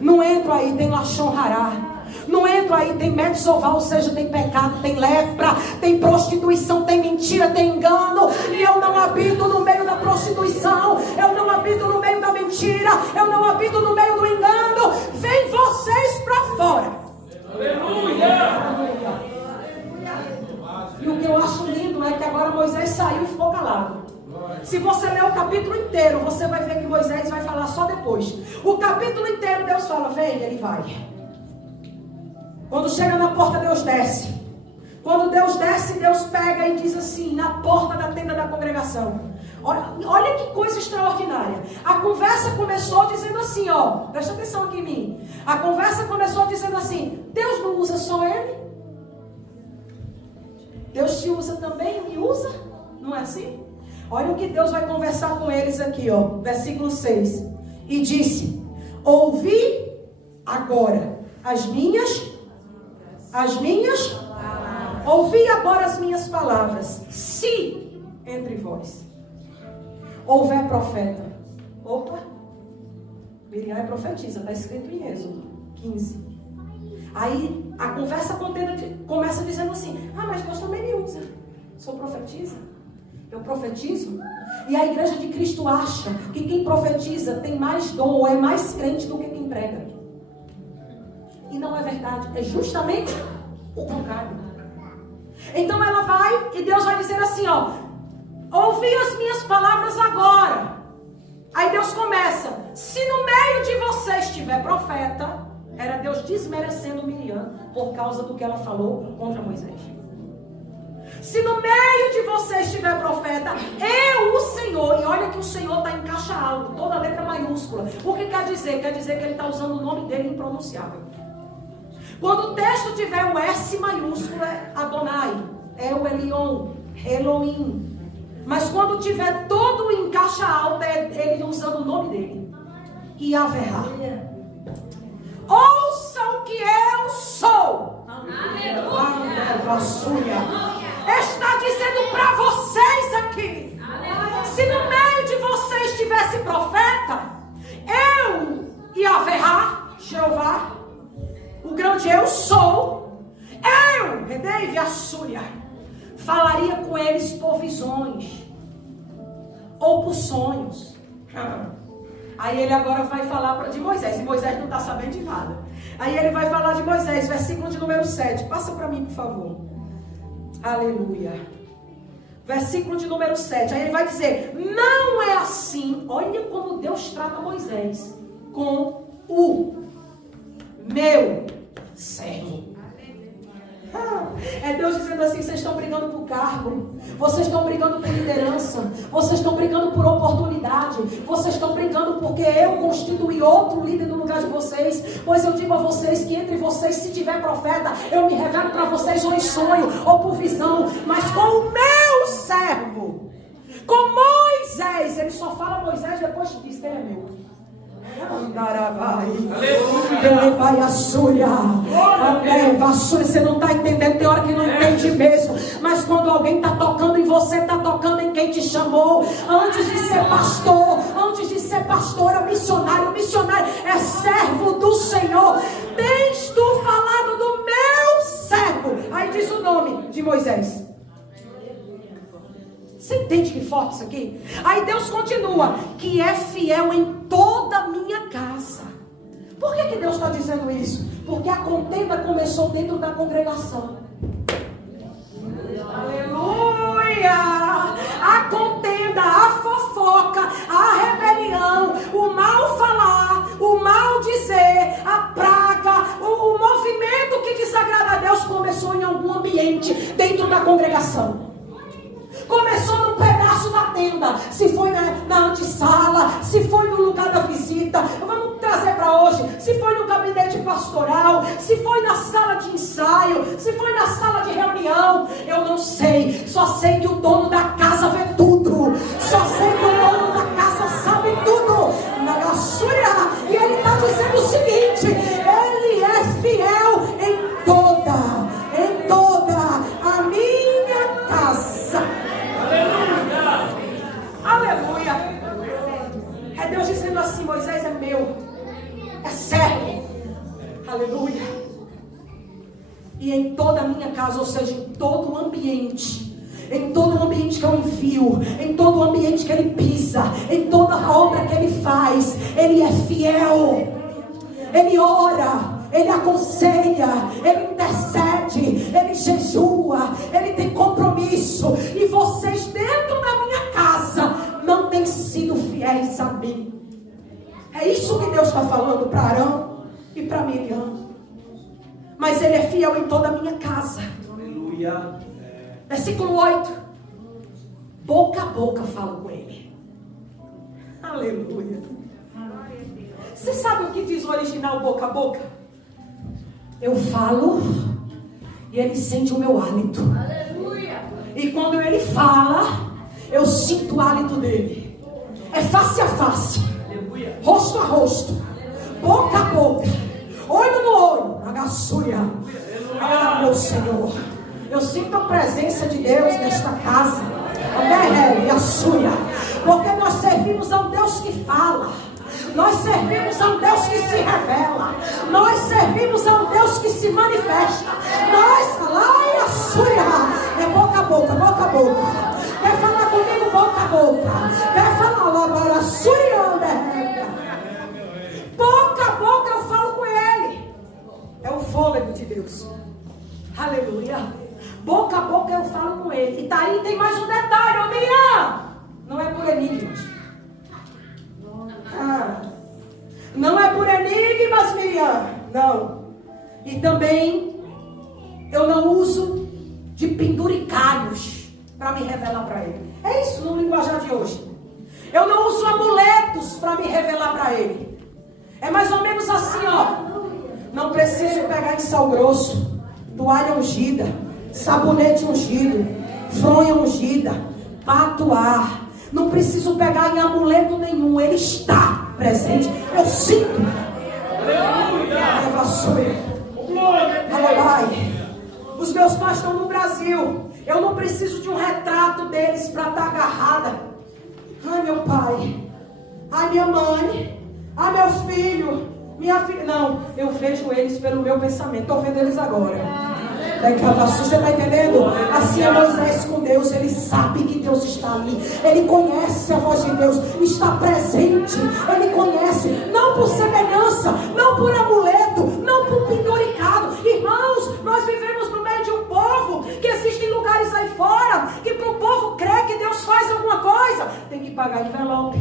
Não entro aí, tem lachon hará. Não entro aí, tem metzoval, ou seja, tem pecado, tem lepra, tem prostituição, tem mentira, tem engano. E eu não habito no meio da prostituição, eu não habito no meio da mentira, eu não habito no meio do engano. Vem vocês para fora. Aleluia. E o que eu acho lindo é que agora Moisés saiu e ficou calado. Se você ler o capítulo inteiro, você vai ver que Moisés vai falar só depois. O capítulo inteiro Deus fala, vem, ele vai. Quando chega na porta, Deus desce. Quando Deus desce, Deus pega e diz assim, na porta da tenda da congregação. Olha que coisa extraordinária. A conversa começou dizendo assim, presta atenção aqui em mim. A conversa começou dizendo assim, Deus não usa só ele? Deus te usa também e me usa? Não é assim? Olha o que Deus vai conversar com eles aqui, versículo 6. E disse, ouvi agora ouvi agora as minhas palavras. Se entre vós houver profeta. Opa, Miriam é profetisa, está escrito em Êxodo 15. Aí a conversa começa dizendo assim, mas Deus também me usa. Sou profetisa, eu profetizo. E a igreja de Cristo acha que quem profetiza tem mais dom ou é mais crente do que quem prega. E não é verdade, é justamente o contrário. Então ela vai e Deus vai dizer assim, ouvi as minhas palavras agora. Aí Deus começa, se no meio de vocês tiver profeta, era Deus desmerecendo Miriam por causa do que ela falou contra Moisés. Se no meio de vocês tiver profeta, eu, o Senhor, e olha que o Senhor está em caixa alta, toda letra maiúscula. O que quer dizer? Quer dizer que ele está usando o nome dele impronunciável. Quando o texto tiver o S maiúsculo, é Adonai, é o Elion, Elohim. Mas quando tiver todo em caixa alta, é ele usando o nome dele. Yaverá. Ouça o que eu sou. Aleluia. está dizendo para vocês aqui: se no meio de vocês tivesse profeta, eu, Yaverá, Jeová, o grande eu sou, eu, Redei Assúria, falaria com eles por visões ou por sonhos. Aí ele agora vai falar de Moisés, e Moisés não está sabendo de nada. Aí ele vai falar de Moisés, versículo de número 7. Passa para mim, por favor. Aleluia. Versículo de número 7. Aí ele vai dizer: não é assim. Olha como Deus trata Moisés: com o meu servo. É Deus dizendo assim: vocês estão brigando por cargo, vocês estão brigando por liderança, vocês estão brigando por oportunidade, vocês estão brigando porque eu constituí outro líder no lugar de vocês. Pois eu digo a vocês que entre vocês, se tiver profeta, eu me revelo para vocês ou em sonho ou por visão. Mas com o meu servo, com Moisés, ele só fala Moisés depois diz que ele é meu. Vai Assúria. Você não está entendendo, tem hora que não entende mesmo. Mas quando alguém está tocando em você, está tocando em quem te chamou. Antes de ser pastor, antes de ser pastora, missionário é servo do Senhor. Tens tu falado do meu servo? Aí diz o nome de Moisés. Você entende que forte isso aqui? Aí Deus continua: que é fiel em toda a minha casa. Por que Deus está dizendo isso? Porque a contenda começou dentro da congregação. Aleluia! A contenda, a fofoca, a rebelião, o mal falar, o mal dizer, a praga, o movimento que desagrada a Deus começou em algum ambiente dentro da congregação. Começou num pedaço da tenda, se foi na antessala, se foi no lugar da visita, vamos trazer para hoje, se foi no gabinete pastoral, se foi na sala de ensaio, se foi na sala de reunião, eu não sei, só sei que o dono da casa vê tudo, só sei que o dono da casa sabe tudo, na Assúria, e ele está dizendo o seguinte: ele é fiel em toda a minha casa. Aleluia. É Deus dizendo assim: Moisés é meu, é servo. Aleluia. E em toda a minha casa, ou seja, em todo o ambiente, em todo o ambiente que eu envio, em todo o ambiente que ele pisa, em toda a obra que ele faz, ele é fiel. Ele ora, ele aconselha, ele intercede, ele jejua, ele tem compromisso. E vocês dentro da minha casa não têm sido fiéis a mim. É isso que Deus está falando para Arão e para Miriam. Mas ele é fiel em toda a minha casa. Aleluia. Versículo 8. Boca a boca falo com ele. Aleluia. Você sabe o que diz o original boca a boca? Eu falo e ele sente o meu hálito. Aleluia. E quando ele fala, eu sinto o hálito dele. É face a face. Aleluia. Rosto a rosto. Boca a boca. Olho no olho. Agaçúria. Ah, meu Senhor. Eu sinto a presença de Deus nesta casa. Amém. Agaçúria. Porque nós servimos a um Deus que fala. Nós servimos a um Deus que se revela. Nós servimos a um Deus que se manifesta. Nós, lá em Assúria, é boca a boca, boca a boca. Quer falar comigo, boca a boca. Quer falar lá para Assúria, né? Boca a boca eu falo com ele. É o fôlego de Deus. Aleluia. Boca a boca eu falo com ele. E tá aí, tem mais um detalhe, ô Miriam. Não é por enigmas. Não é por enigmas, Miriam. Não. E também eu não uso de penduricalhos para me revelar para ele. É isso no linguajar de hoje. Eu não uso amuletos para me revelar para ele. É mais ou menos assim, ó. Não preciso pegar em sal grosso, toalha ungida, sabonete ungido, fronha ungida, patuar. Não preciso pegar em amuleto nenhum. Ele está presente. Eu sinto. Aleluia. Aleluia. Os meus pais estão no Brasil. Eu não preciso de um retrato deles para estar agarrada. Ai, meu pai. Ai, minha mãe. Ai, meu filho. Minha filha. Não, eu vejo eles pelo meu pensamento. Estou vendo eles agora. Você está entendendo? Assim é Moisés com Deus. Ele sabe que Deus está ali. Ele conhece a voz de Deus. Está presente. Ele conhece. Não por semelhança. Não por amuleto. Não por penduricado. Irmãos, nós vivemos no meio de um povo que existem lugares aí fora que para o povo crer que Deus faz alguma coisa, tem que pagar envelope.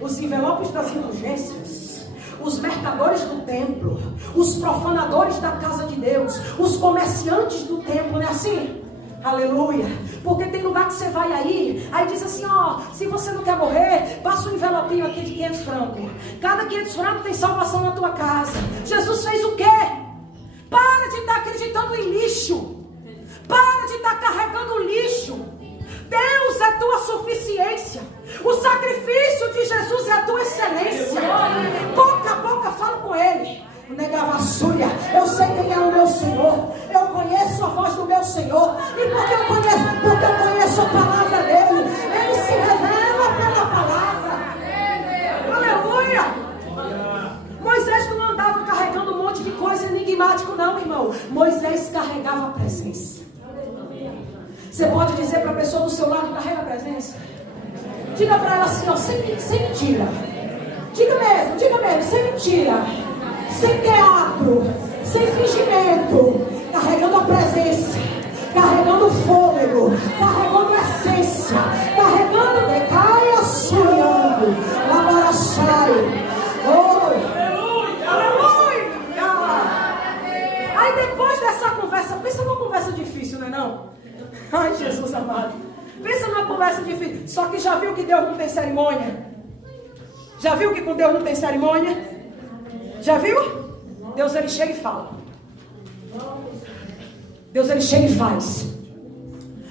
Os envelopes das indulgências, os mercadores do templo, os profanadores da casa de Deus, os comerciantes do templo, não é assim? Aleluia. Porque tem lugar que você vai aí diz assim, ó, se você não quer morrer, passa um envelopinho aqui de 500 francos. Cada 500 francos tem salvação na tua casa. Jesus fez o quê? Para de estar acreditando em lixo. Para de estar carregando lixo. Deus é tua suficiência. O sacrifício de Jesus é a tua excelência. Boca a boca fala com Ele. Negavassúria, eu sei quem é o meu Senhor. Eu conheço a voz do meu Senhor. E porque eu conheço a palavra dele, Ele se revela pela palavra. Aleluia. Moisés não andava carregando um monte de coisa enigmático não, irmão. Moisés carregava a presença. Você pode dizer para a pessoa do seu lado, carrega a presença? Diga para ela assim, ó, sem mentira. Diga mesmo, sem mentira. Sem teatro, sem fingimento, carregando a presença, carregando o fôlego, carregando a essência, carregando decaia, suando, labarachai. Oh, aleluia! Aí depois dessa conversa, pensa numa conversa difícil, não é não? Ai, Jesus amado, pensa numa conversa difícil. Só que já viu que Deus não tem cerimônia? Já viu que com Deus não tem cerimônia? Já viu? Deus ele chega e fala. Deus ele chega e faz.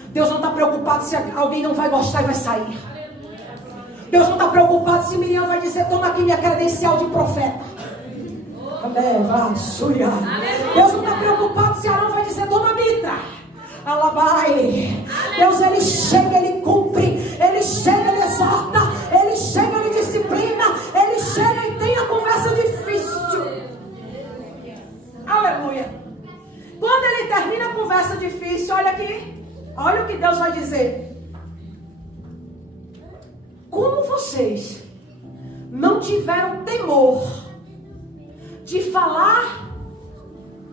Deus não está preocupado se alguém não vai gostar e vai sair. Deus não está preocupado se Miriam vai dizer, toma aqui minha credencial de profeta. Deus não está preocupado se Arão vai dizer, toma mitra. Alabai. Deus ele chega, ele cumpre. Ele chega, ele exorta. Ele chega, ele disciplina. Ele chega e tem a conversa difícil. Aleluia. Quando ele termina a conversa difícil, olha aqui. Olha o que Deus vai dizer. Como vocês não tiveram temor de falar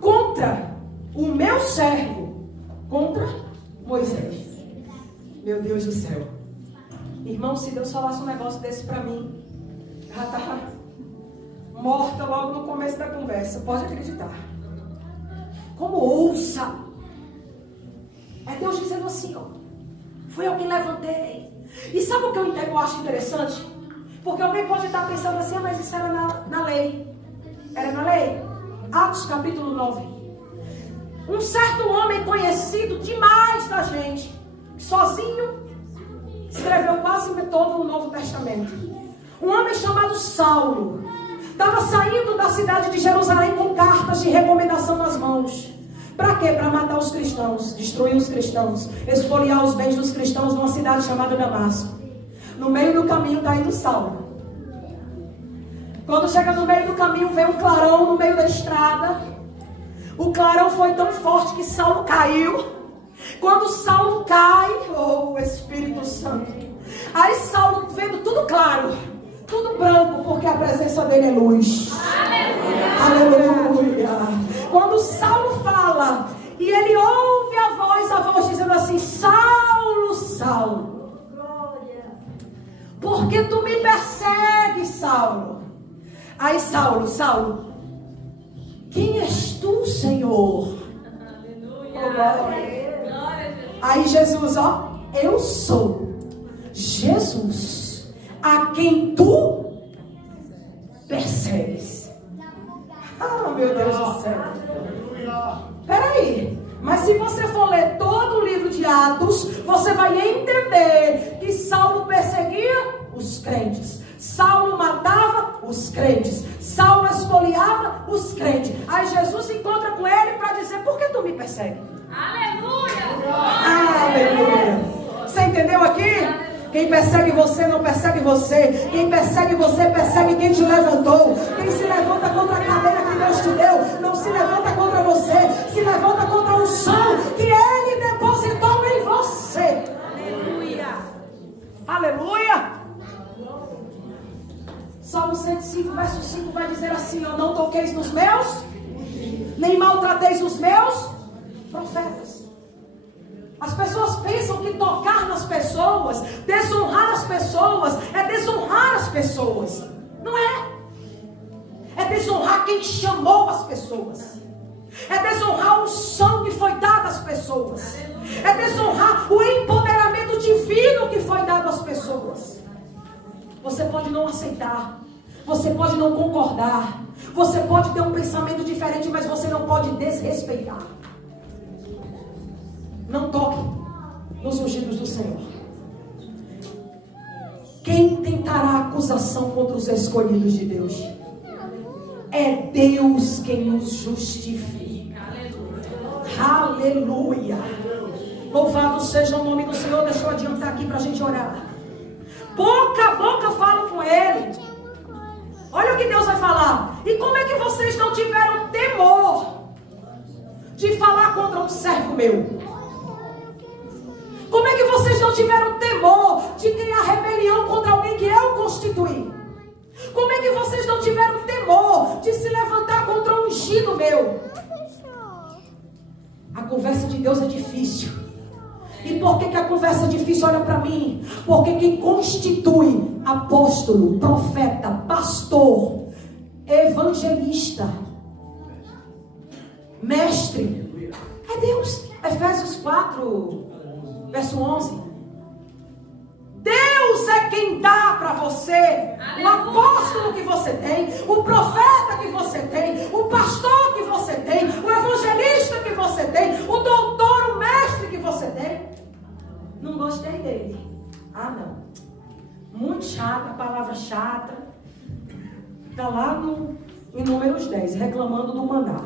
contra o meu servo, contra Moisés. Meu Deus do céu. Irmão, se Deus falasse um negócio desse para mim, já estava morta logo no começo da conversa. Pode acreditar. Como ouça. É Deus dizendo assim, ó. Fui eu que levantei. E sabe o que eu acho interessante? Porque alguém pode estar pensando assim, mas isso era na lei. Era na lei? Atos capítulo 9. Um certo homem conhecido demais da gente, sozinho, escreveu quase todo o Novo Testamento. Um homem chamado Saulo. Estava saindo da cidade de Jerusalém com cartas de recomendação nas mãos. Para quê? Para matar os cristãos, destruir os cristãos, expoliar os bens dos cristãos numa cidade chamada Damasco. No meio do caminho está indo Saulo. Quando chega no meio do caminho, vem um clarão no meio da estrada. O clarão foi tão forte que Saulo caiu. Quando Saulo cai, oh Espírito Santo. Aí Saulo vendo tudo claro, tudo branco, porque a presença dele é luz. Aleluia. Aleluia. Quando Saulo fala, e ele ouve a voz dizendo assim, Saulo, Saulo, por que tu me persegues, Saulo? Aí Saulo, quem és tu, Senhor? Aí Jesus, ó, eu sou Jesus, a quem tu persegues. Ah, meu Deus do céu. Peraí, mas se você for ler todo o livro de Atos, você vai entender que Saulo perseguia os crentes. Saulo matava os crentes. Saulo expoliava os crentes. Aí Jesus se encontra com ele para dizer, por que tu me persegue? Aleluia. Você entendeu aqui? Quem persegue você não persegue você. Quem persegue você persegue quem te levantou. Quem se levanta contra a cadeira que Deus te deu não se levanta contra você, se levanta contra o som que Ele depositou em você. Aleluia. Aleluia. Salmo 105, verso 5 vai dizer assim: ó, não toqueis nos meus, nem maltrateis os meus profetas. As pessoas pensam que tocar nas pessoas, desonrar as pessoas, é desonrar as pessoas. Não é. É desonrar quem chamou as pessoas. É desonrar o som que foi dado às pessoas. É desonrar o empoderamento divino que foi dado às pessoas. Você pode não aceitar. Você pode não concordar. Você pode ter um pensamento diferente, mas você não pode desrespeitar. Não toque nos ungidos do Senhor. Quem tentará acusação contra os escolhidos de Deus? É Deus quem os justifica. Aleluia. Louvado seja o nome do Senhor. Deixa eu adiantar aqui para a gente orar. Boca a boca eu falo com Ele. Olha o que Deus vai falar. E como é que vocês não tiveram temor de falar contra um servo meu? Como é que vocês não tiveram temor de criar rebelião contra alguém que eu constituí? Como é que vocês não tiveram temor de se levantar contra um ungido meu? A conversa de Deus é difícil. E por que a conversa é difícil? Olha para mim. Porque quem constitui apóstolo, profeta, pastor, evangelista, mestre, é Deus. Efésios 4, verso 11. Deus é quem dá para você o apóstolo que você tem, o profeta que você tem, o pastor que você tem, o evangelista que você tem, o doutor, o mestre que você tem. Não gostei dele. Ah, não. Muito chata, palavra chata. Está lá em Números 10, reclamando do maná.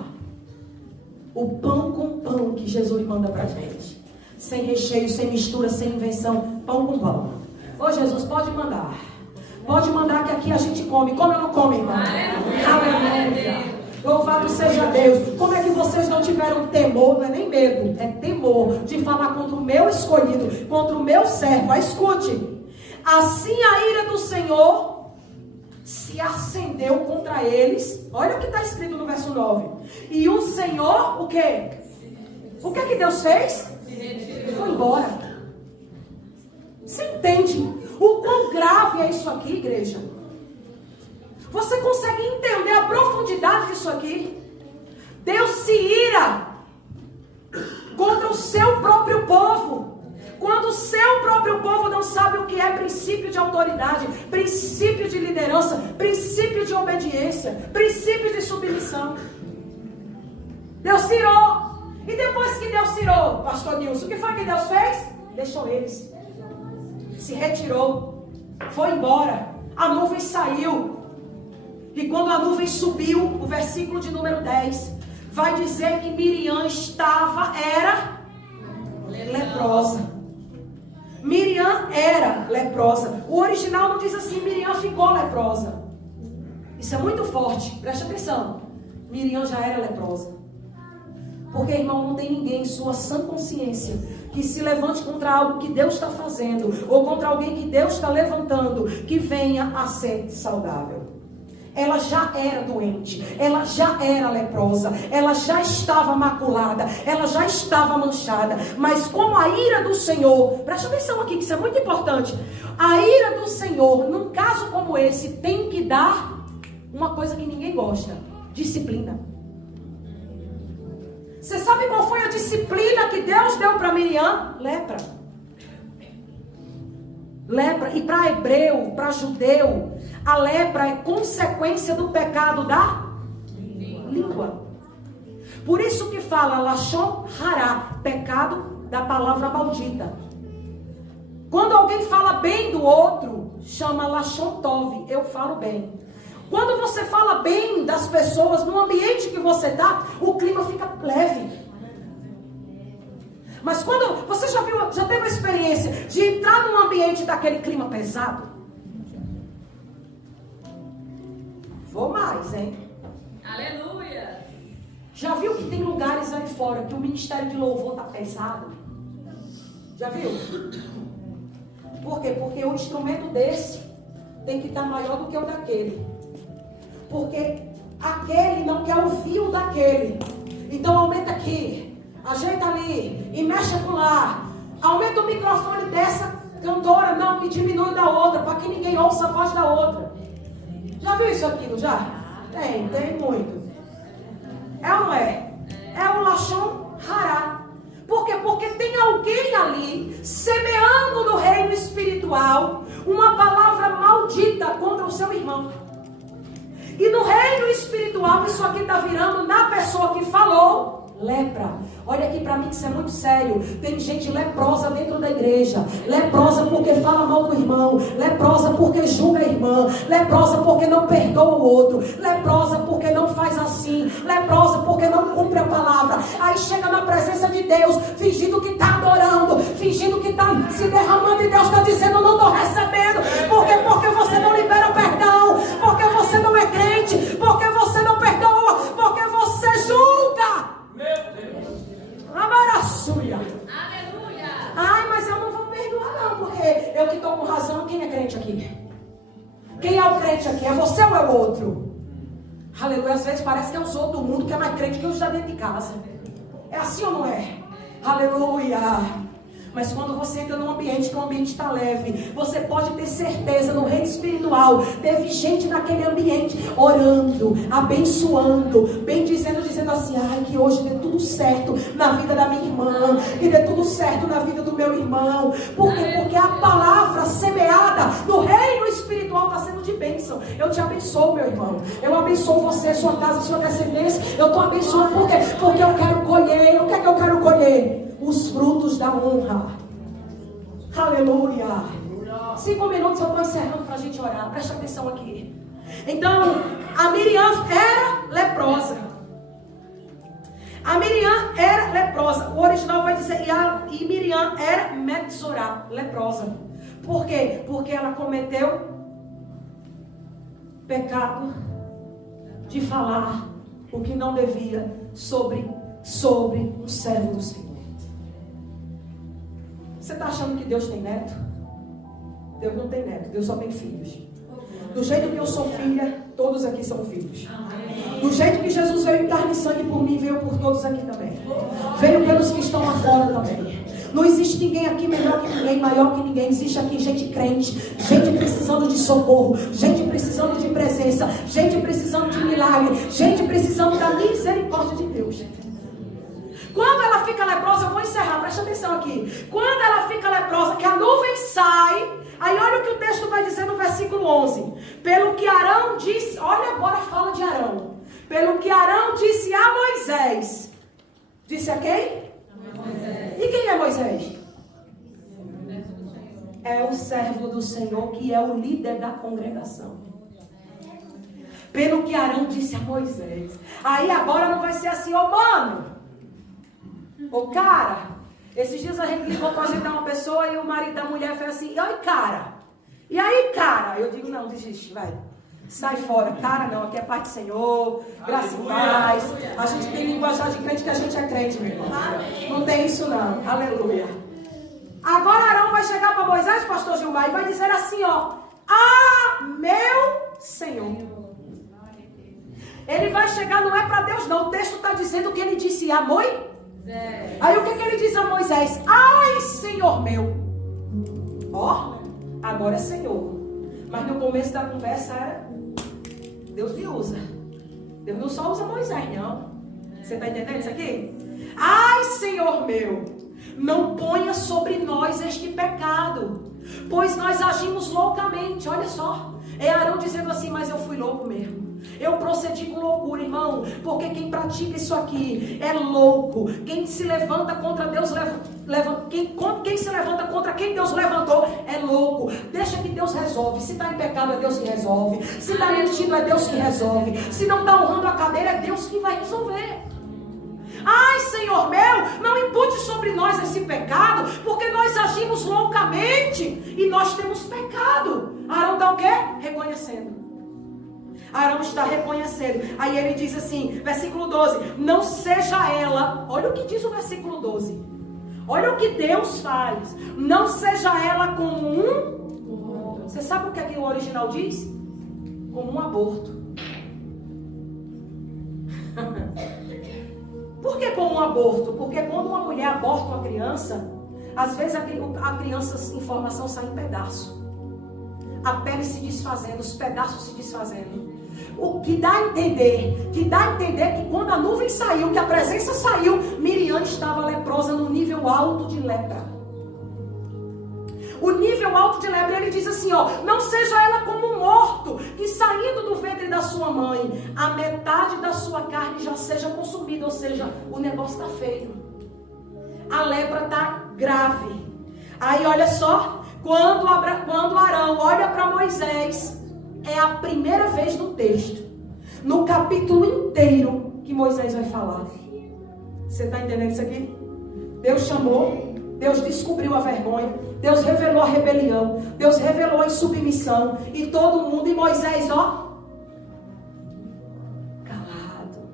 O pão com pão que Jesus manda para a gente. Sem recheio, sem mistura, sem invenção. Pão com pão. Ô Jesus, pode mandar. Pode mandar que aqui a gente come. Come ou não come, irmão? Aleluia. Louvado seja Deus. Como é que vocês não tiveram temor? Não é nem medo, é temor de falar contra o meu escolhido, contra o meu servo. Escute. Assim a ira do Senhor se acendeu contra eles. Olha o que está escrito no verso 9. E o Senhor, o quê? O que é que Deus fez? Foi embora. Você entende o quão grave é isso aqui, igreja? Você consegue entender a profundidade disso aqui? Deus se ira contra o seu próprio povo. Quando o seu próprio povo não sabe o que é princípio de autoridade, princípio de liderança, princípio de obediência, princípio de submissão. Deus se irou. E depois que Deus se irou, pastor Nilson, o que foi que Deus fez? Deixou eles. Se retirou. Foi embora. A nuvem saiu. E quando a nuvem subiu, o versículo de número 10, vai dizer que Miriam era leprosa. Miriam era leprosa. O original não diz assim, Miriam ficou leprosa. Isso é muito forte, preste atenção. Miriam já era leprosa. Porque, irmão, não tem ninguém em sua sã consciência que se levante contra algo que Deus está fazendo, ou contra alguém que Deus está levantando, que venha a ser saudável. Ela já era doente, ela já era leprosa, ela já estava maculada, ela já estava manchada. Mas como a ira do Senhor, presta atenção aqui que isso é muito importante. A ira do Senhor, num caso como esse, tem que dar uma coisa que ninguém gosta: disciplina. Você sabe qual foi a disciplina que Deus deu para Miriam? Lepra. Lepra. E para hebreu, para judeu, a lepra é consequência do pecado da língua. Por isso que fala Lashon Hará, pecado da palavra maldita. Quando alguém fala bem do outro, chama Lashon Tov, eu falo bem. Quando você fala bem das pessoas, no ambiente que você está, o clima fica leve. Mas quando você já teve a experiência de entrar num ambiente daquele clima pesado? Vou mais, hein? Aleluia! Já viu que tem lugares aí fora que o ministério de louvor tá pesado? Já viu? Por quê? Porque um instrumento desse tem que estar maior do que o daquele. Porque aquele não quer ouvir o daquele. Então aumenta aqui, ajeita ali e mexe lá. Aumenta o microfone dessa cantora, não, e diminui da outra, para que ninguém ouça a voz da outra. Já viu isso aqui, não já? Tem muito. É ou não é? É o Lashon Hará. Por quê? Porque tem alguém ali semeando no reino espiritual uma palavra maldita contra o seu irmão. E no reino espiritual isso aqui está virando na pessoa que falou lepra. Olha aqui para mim que isso é muito sério. Tem gente leprosa dentro da igreja. Leprosa porque fala mal do irmão. Leprosa porque julga a irmã. Leprosa porque não perdoa o outro. Leprosa porque não faz assim. Leprosa porque não cumpre a palavra. Aí chega na presença de Deus, fingindo que está adorando, fingindo que está se derramando, e Deus está dizendo: não estou recebendo. Por quê? Porque você não libera perdão. Porque você não é crente. Porque você não perdoa. Porque você julga. Meu Deus. Amaraçuia. Aleluia! Ai, mas eu não vou perdoar não, porque eu que estou com razão. Quem é crente aqui? Quem é o crente aqui? É você ou é o outro? Aleluia. Às vezes parece que é os outros do mundo que é mais crente que os da dentro de casa. É assim ou não é? Aleluia. Mas quando você entra num ambiente que o ambiente está leve, você pode ter certeza, no reino espiritual, teve gente naquele ambiente orando, abençoando, bendizendo, dizendo assim: ai, que hoje dê tudo certo na vida da minha irmã, que dê tudo certo na vida do meu irmão. Por quê? Porque a palavra semeada no reino espiritual está sendo de bênção. Eu te abençoo, meu irmão. Eu abençoo você, sua casa, sua descendência. Eu estou abençoando por quê? Porque eu quero colher. O que é que eu quero colher? Os frutos da honra. Aleluia. 5 minutos eu estou encerrando para a gente orar. Presta atenção aqui. Então, a Miriam era leprosa. A Miriam era leprosa. O original vai dizer: e Miriam era Metzorá, leprosa. Por quê? Porque ela cometeu pecado de falar o que não devia sobre um servo do Senhor. Você está achando que Deus tem neto? Deus não tem neto, Deus só tem filhos. Do jeito que eu sou filha, todos aqui são filhos. Do jeito que Jesus veio em carne e sangue por mim, veio por todos aqui também. Veio pelos que estão lá fora também. Não existe ninguém aqui melhor que ninguém, maior que ninguém. Existe aqui gente crente, gente precisando de socorro, gente precisando de presença, gente precisando de milagre, gente precisando da misericórdia de Deus. Quando ela fica leprosa, eu vou encerrar, presta atenção aqui. Quando ela fica leprosa, que a nuvem sai, aí olha o que o texto vai dizer no versículo 11. Pelo que Arão disse, olha agora a fala de Arão. Pelo que Arão disse a Moisés. Disse a quem? Moisés. E quem é Moisés? É o servo do Senhor, que é o líder da congregação. Pelo que Arão disse a Moisés. Aí agora não vai ser assim: ô mano, ô cara, esses dias a gente ligou para ajudar uma pessoa e o marido da mulher fez assim: oi cara, e aí cara? Eu digo: não, desiste, vai, sai fora. Cara não, aqui é paz do Senhor, graça e paz. A gente tem linguajar de crente que a gente é crente, meu irmão. Não tem isso não, aleluia. Agora Arão vai chegar para Moisés, pastor Gilmar, e vai dizer assim: ó, meu Senhor. Ele vai chegar, não é para Deus não, o texto está dizendo que ele disse a Moisés. Aí o que ele diz a Moisés? Ai, Senhor meu. Ó, agora é Senhor. Mas no começo da conversa era: Deus me usa. Deus não só usa Moisés, não. Você está entendendo isso aqui? Ai, Senhor meu, não ponha sobre nós este pecado, pois nós agimos loucamente. Olha só, é Arão dizendo assim: mas eu fui louco mesmo. Eu procedi com loucura, irmão, porque quem pratica isso aqui é louco. Quem se levanta contra Deus, quem se levanta contra quem Deus levantou é louco. Deixa que Deus resolve. Se está em pecado, é Deus que resolve. Se está mentindo, é Deus que resolve. Se não está honrando a cadeira, é Deus que vai resolver. Ai, Senhor meu, não impute sobre nós esse pecado, porque nós agimos loucamente e nós temos pecado. Arão está o quê? Reconhecendo. Arão está reconhecendo. Aí ele diz assim, versículo 12: não seja ela, olha o que diz o versículo 12. Olha o que Deus faz. Não seja ela como um... Você sabe o que aqui o original diz? Como um aborto. Por que como um aborto? Porque quando uma mulher aborta uma criança, às vezes a criança em formação sai em pedaço. A pele se desfazendo, os pedaços se desfazendo. O que dá a entender, que quando a nuvem saiu, que a presença saiu, Miriam estava leprosa no nível alto de lepra. O nível alto de lepra, ele diz assim, ó: não seja ela como um morto, que saindo do ventre da sua mãe, a metade da sua carne já seja consumida. Ou seja, o negócio está feio. A lepra está grave. Aí olha só, quando Arão olha para Moisés, é a primeira vez no texto, no capítulo inteiro, que Moisés vai falar. Você está entendendo isso aqui? Deus chamou, Deus descobriu a vergonha, Deus revelou a rebelião, Deus revelou a insubmissão, e todo mundo, e Moisés, ó, calado.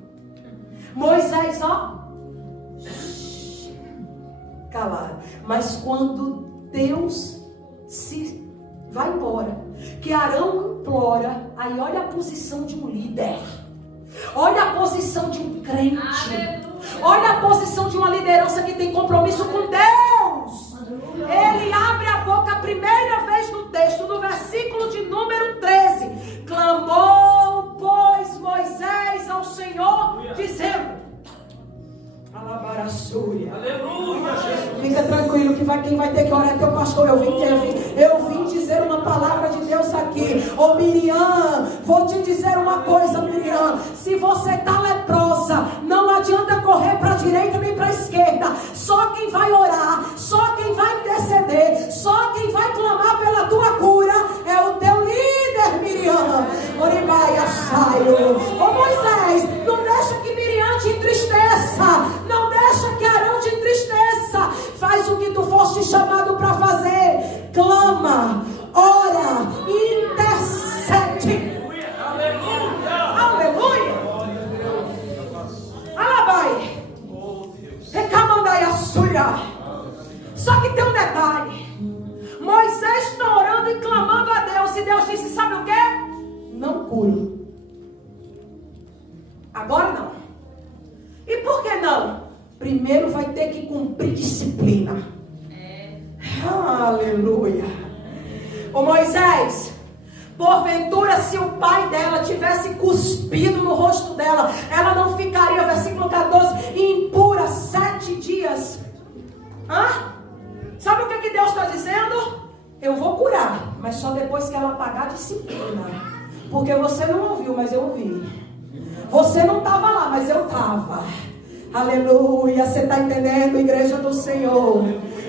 Moisés, ó, calado. Mas quando Deus se vai embora, que Arão implora, aí olha a posição de um líder, olha a posição de um crente. Aleluia. Olha a posição de uma liderança que tem compromisso com Deus. Ele abre a boca a primeira vez no texto, no versículo de número 13. Clamou, pois, Moisés ao Senhor, dizendo: Alabaraçúria. Aleluia, Jesus. Fica tranquilo que quem vai ter que orar é teu pastor. Eu vim dizer uma palavra de Deus aqui. Ô Miriam, vou te dizer uma coisa, Miriam. Se você está leprosa, não adianta correr para a direita nem para a esquerda. Só quem vai orar, só quem vai interceder, só quem vai clamar pela tua cura é o teu líder, Miriam. Oribaia saio. Ô Moisés, não deixa que Miriam te entristeça. Não deixa que Arão te entristeça. Faz o que tu foste chamado para fazer. Clama, ora, intercede. Aleluia. Alabai. Recamandai a suia. Só que tem um detalhe. Moisés está orando e clamando a Deus. E Deus disse, sabe o que? Não curo. Agora não. E por que não? Primeiro vai ter que cumprir disciplina. Aleluia. Ô Moisés, porventura se o pai dela tivesse cuspido no rosto dela, ela não ficaria, versículo 14, impura 7 dias. Sabe o que Deus está dizendo? Eu vou curar, mas só depois que ela pagar a disciplina. Porque você não ouviu, mas eu ouvi. Você não estava lá, mas eu estava. Aleluia, você está entendendo, igreja do Senhor?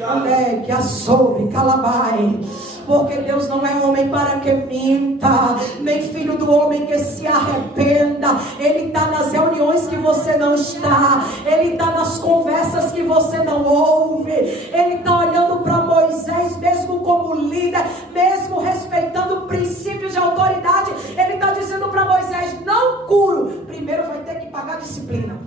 Amém, que assobe, calabai. Porque Deus não é homem para que minta, nem filho do homem que se arrependa. Ele está nas reuniões que você não está, Ele está nas conversas que você não ouve. Ele está olhando para Moisés, mesmo como líder, mesmo respeitando princípios de autoridade. Ele está dizendo para Moisés, não curo, primeiro vai ter que pagar disciplina.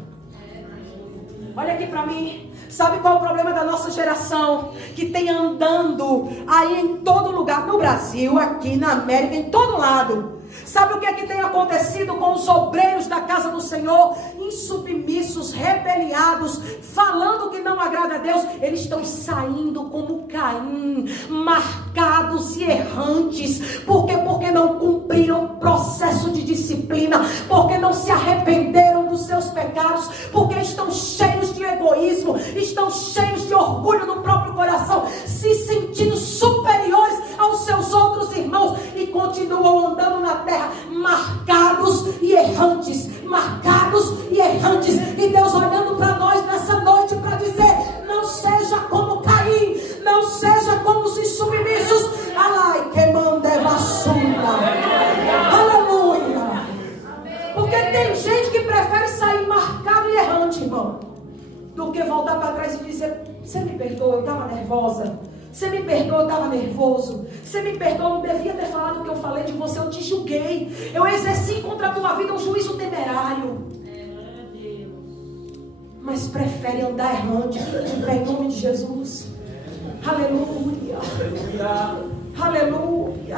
Olha aqui para mim. Sabe qual é o problema da nossa geração? Que tem andando aí em todo lugar, no Brasil, aqui na América, em todo lado. Sabe o que é que tem acontecido com os obreiros da casa do Senhor? Insubmissos, rebeliados, falando que não agrada a Deus. Eles estão saindo como Caim, marcados e errantes. Por quê? Porque não cumpriram o processo de disciplina, porque não se arrependeram dos seus pecados, porque estão cheios de egoísmo, estão cheios de orgulho no próprio coração, se sentindo superiores aos seus outros irmãos, e continuam andando na terra marcados e errantes, marcados e errantes. E Deus olhando para nós nessa noite para dizer, não seja como Caim, não seja como os insubmissos. Alai que mandeva sunda. Aleluia. Porque tem gente que prefere sair marcado e errante, irmão. perdoa, eu estava nervosa. Você me perdoa, eu estava nervoso. Você me perdoa, eu não devia ter falado o que eu falei de você, eu te julguei. Eu exerci contra a tua vida um juízo temerário. Mas prefere andar errante de pé em nome de Jesus. Aleluia. Aleluia.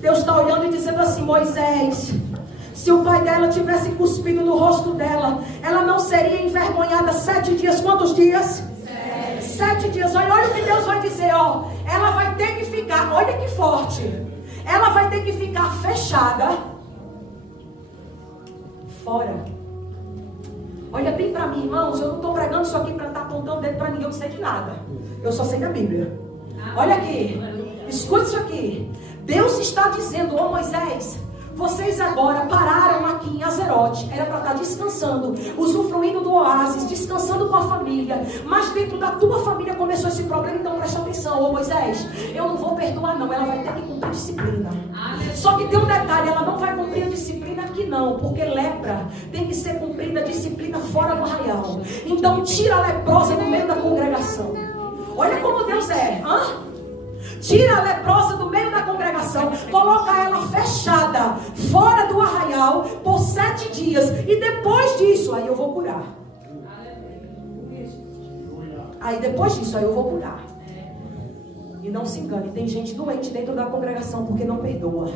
Deus está olhando e dizendo assim: Moisés, se o pai dela tivesse cuspido no rosto dela, ela não seria envergonhada 7 dias. Quantos dias? 7 dias. Olha o que Deus vai dizer, ó. Ela vai ter que ficar, olha que forte. Ela vai ter que ficar fechada fora. Olha bem para mim, irmãos. Eu não estou pregando isso aqui para estar apontando o dedo para ninguém. Eu não sei de nada. Eu só sei da Bíblia. Olha aqui. Escute isso aqui. Deus está dizendo: ô Moisés, vocês agora pararam aqui em Azerote. Era para estar descansando, usufruindo do oásis, descansando com a família. Mas dentro da tua família começou esse problema. Então presta atenção, ô Moisés, eu não vou perdoar não. Ela vai ter que cumprir disciplina. Só que tem um detalhe: ela não vai cumprir a disciplina aqui não, porque lepra tem que ser cumprida a disciplina fora do arraial. Então tira a leprosa do meio da congregação. Olha como Deus é. Tira a leprosa do meio da congregação, coloca ela fechada fora do arraial por 7 dias, e depois disso aí eu vou curar. Aí depois disso aí eu vou curar. E não se engane, tem gente doente dentro da congregação porque não perdoa.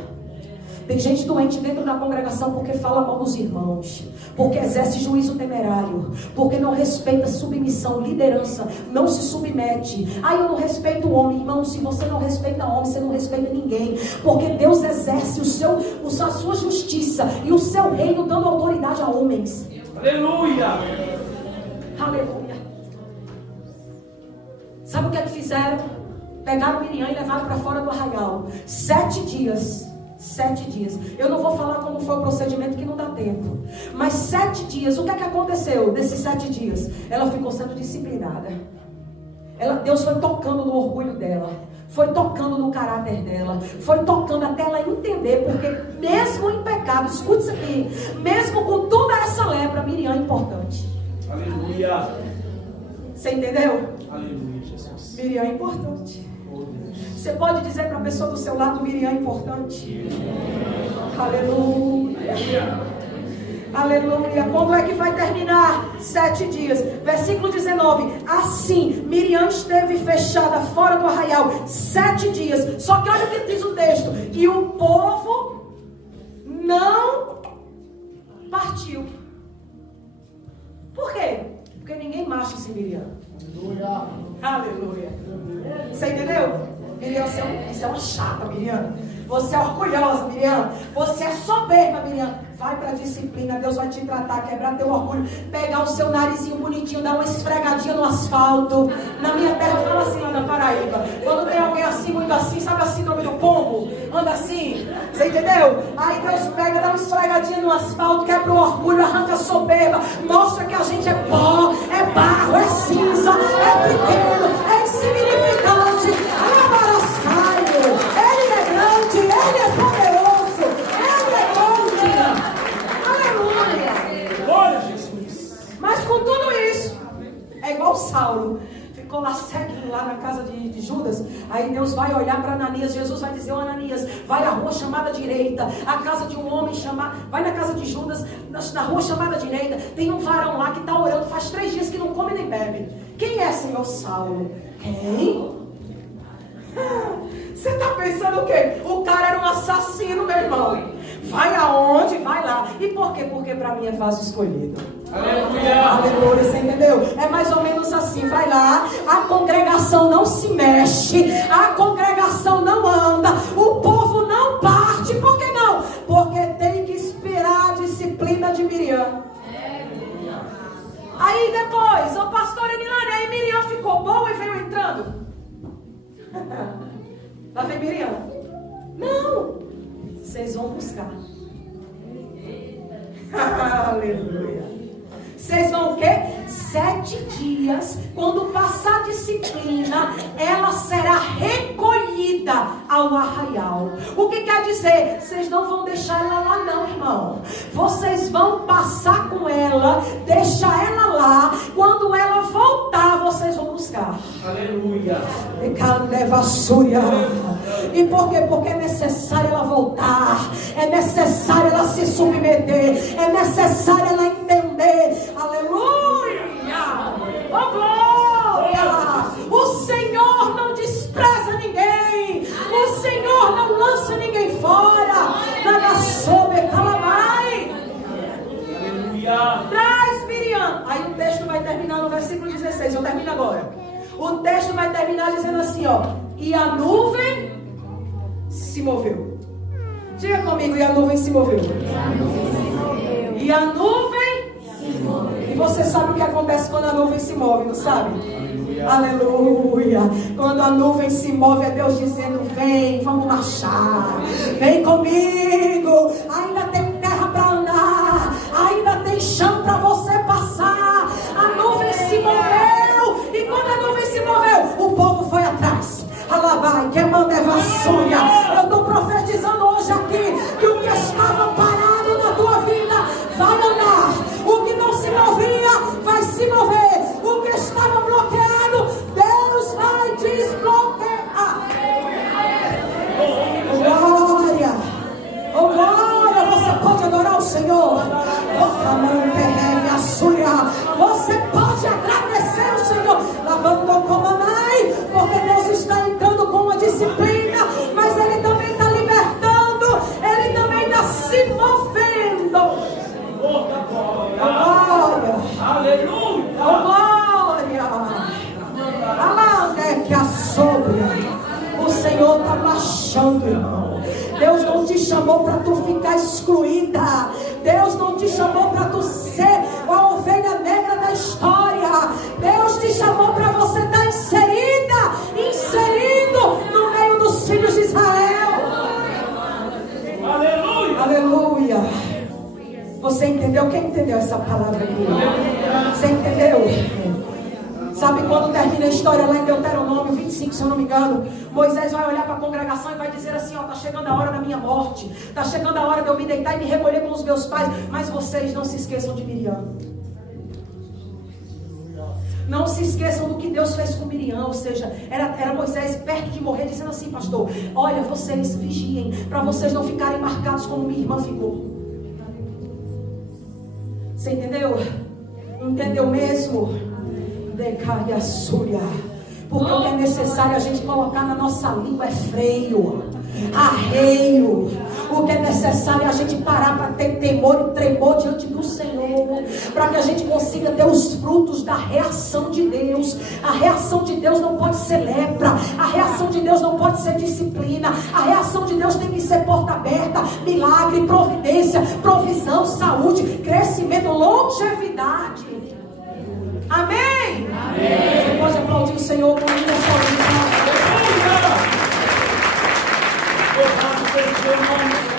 Tem gente doente dentro da congregação porque fala mal dos irmãos, porque exerce juízo temerário, porque não respeita submissão, liderança, não se submete. Eu não respeito o homem. Irmão, se você não respeita o homem, você não respeita ninguém, porque Deus exerce a sua justiça e o seu reino dando autoridade a homens. Aleluia. Aleluia. Sabe o que é que fizeram? Pegaram Miriam e levaram para fora do arraial. 7 dias. 7 dias. Eu não vou falar como foi o procedimento, que não dá tempo. Mas 7 dias. O que é que aconteceu desses 7 dias? Ela ficou sendo disciplinada. Deus foi tocando no orgulho dela, foi tocando no caráter dela, foi tocando até ela entender. Porque mesmo em pecado, escute isso aqui, mesmo com toda essa lepra, Miriam é importante. Aleluia. Você entendeu? Aleluia, Jesus. Miriam é importante. Você pode dizer para a pessoa do seu lado: Miriam é importante. Aleluia. Aleluia. Quando é que vai terminar? 7 dias. Versículo 19. Assim, Miriam esteve fechada fora do arraial 7 dias. Só que olha o que diz o texto: e o povo não partiu. Por quê? Porque ninguém marcha sem Miriam. Aleluia. Você entendeu? Miriam, você é uma chata, Miriam. Você é orgulhosa, Miriam. Você é soberba, Miriam. Vai para a disciplina, Deus vai te tratar, quebrar teu orgulho, pegar o seu narizinho bonitinho, dar uma esfregadinha no asfalto. Na minha terra fala assim lá na Paraíba. Quando tem alguém assim, muito assim, sabe a síndrome do pombo? Anda assim, você entendeu? Aí Deus pega, dá uma esfregadinha no asfalto, quebra o orgulho, arranca a soberba, mostra que a gente é pó, é barro, é cinza, é pequeno, é insignificante. Ele é grande, Ele é poderoso, Ele é grande. Aleluia. Glória a Jesus. Mas com tudo isso, é igual Saulo. Ficou lá ceguinho lá na casa de Judas. Aí Deus vai olhar para Ananias. Jesus vai dizer: ô Ananias, vai à rua chamada direita, a casa de um homem chamado. Vai na casa de Judas, na rua chamada direita. Tem um varão lá que está orando, faz 3 dias que não come nem bebe. Quem é, Senhor? Saulo. Quem? Você está pensando o quê? O cara era um assassino, meu irmão. Vai aonde? Vai lá. E por quê? Porque para mim é vaso escolhido. Aleluia. Aleluia, você entendeu? É mais ou menos assim. Vai lá, a congregação não se mexe, a congregação não anda, o povo não parte. Por que não? Porque tem que esperar a disciplina de Miriam. Aí depois, o pastor Emilane, aí Miriam ficou boa e veio entrando. Lá vem Miriam. Não, vocês vão buscar. Aleluia. Vocês vão o quê? 7 dias. Quando passar a disciplina, ela será recolhida ao arraial. O que quer dizer? Vocês não vão deixar ela lá não, irmão. Vocês vão passar com ela, deixar ela lá. Quando ela voltar, vocês vão buscar. Aleluia. E por quê? Porque é necessário ela voltar, é necessário ela se submeter, é necessário ela entender. Aleluia! Oh glória! O Senhor não despreza ninguém, o Senhor não lança ninguém fora. Nada soube, calamai. Aleluia. Traz Miriam. Aí o texto vai terminar no versículo 16. Eu termino agora. O texto vai terminar dizendo assim, ó: e a nuvem se moveu. Diga comigo: e a nuvem se moveu. E a nuvem se moveu. E você sabe o que acontece quando a nuvem se move, não sabe? Aleluia. Quando a nuvem se move, é Deus dizendo: vem, vamos marchar, vem comigo. Ainda tem terra para andar, ainda tem chão para você passar. A nuvem se moveu. E quando a nuvem se moveu, o povo foi atrás. Alabai, que manda é vassoura. Eu estou profetizando hoje aqui que o que estava parado na tua vida vai andar. O que não se movia vai se mover. O que estava bloqueado, Deus vai desbloquear. Glória, oh glória. Você pode adorar o Senhor. Você pode agradecer o Senhor. Lavando como mãe, porque Deus está entrando com uma disciplina, mas Ele também está libertando, Ele também está se movendo. Glória, Aleluia. glória. Alá que a sobra. O Senhor está marchando, irmão. Deus não te chamou para tu ficar excluída. Deus não te chamou para tu ser a ovelha negra da história. Deus te chamou para você estar inserido no meio dos filhos de Israel. Aleluia. Aleluia. Você entendeu? Quem entendeu essa palavra aqui? Você entendeu? Sabe quando termina a história lá em Deuteronômio 25, se eu não me engano? Moisés vai olhar para a congregação e vai dizer assim: ó, está chegando a hora da minha morte, está chegando a hora de eu me deitar e me recolher com os meus pais. Mas vocês não se esqueçam de Miriam. Não se esqueçam do que Deus fez com Miriam. Ou seja, era Moisés perto de morrer, dizendo assim: pastor, olha, vocês vigiem, para vocês não ficarem marcados como minha irmã ficou. Você entendeu? Entendeu mesmo? Porque o que é necessário a gente colocar na nossa língua é freio, arreio. O que é necessário é a gente parar para ter temor e tremor diante do Senhor, para que a gente consiga ter os frutos da reação de Deus. A reação de Deus não pode ser lepra, a reação de Deus não pode ser disciplina, a reação de Deus tem que ser porta aberta, milagre, providência, provisão, saúde, crescimento, longevidade. Amém? Amém. Você pode aplaudir o Senhor com linda saúde. Aleluia.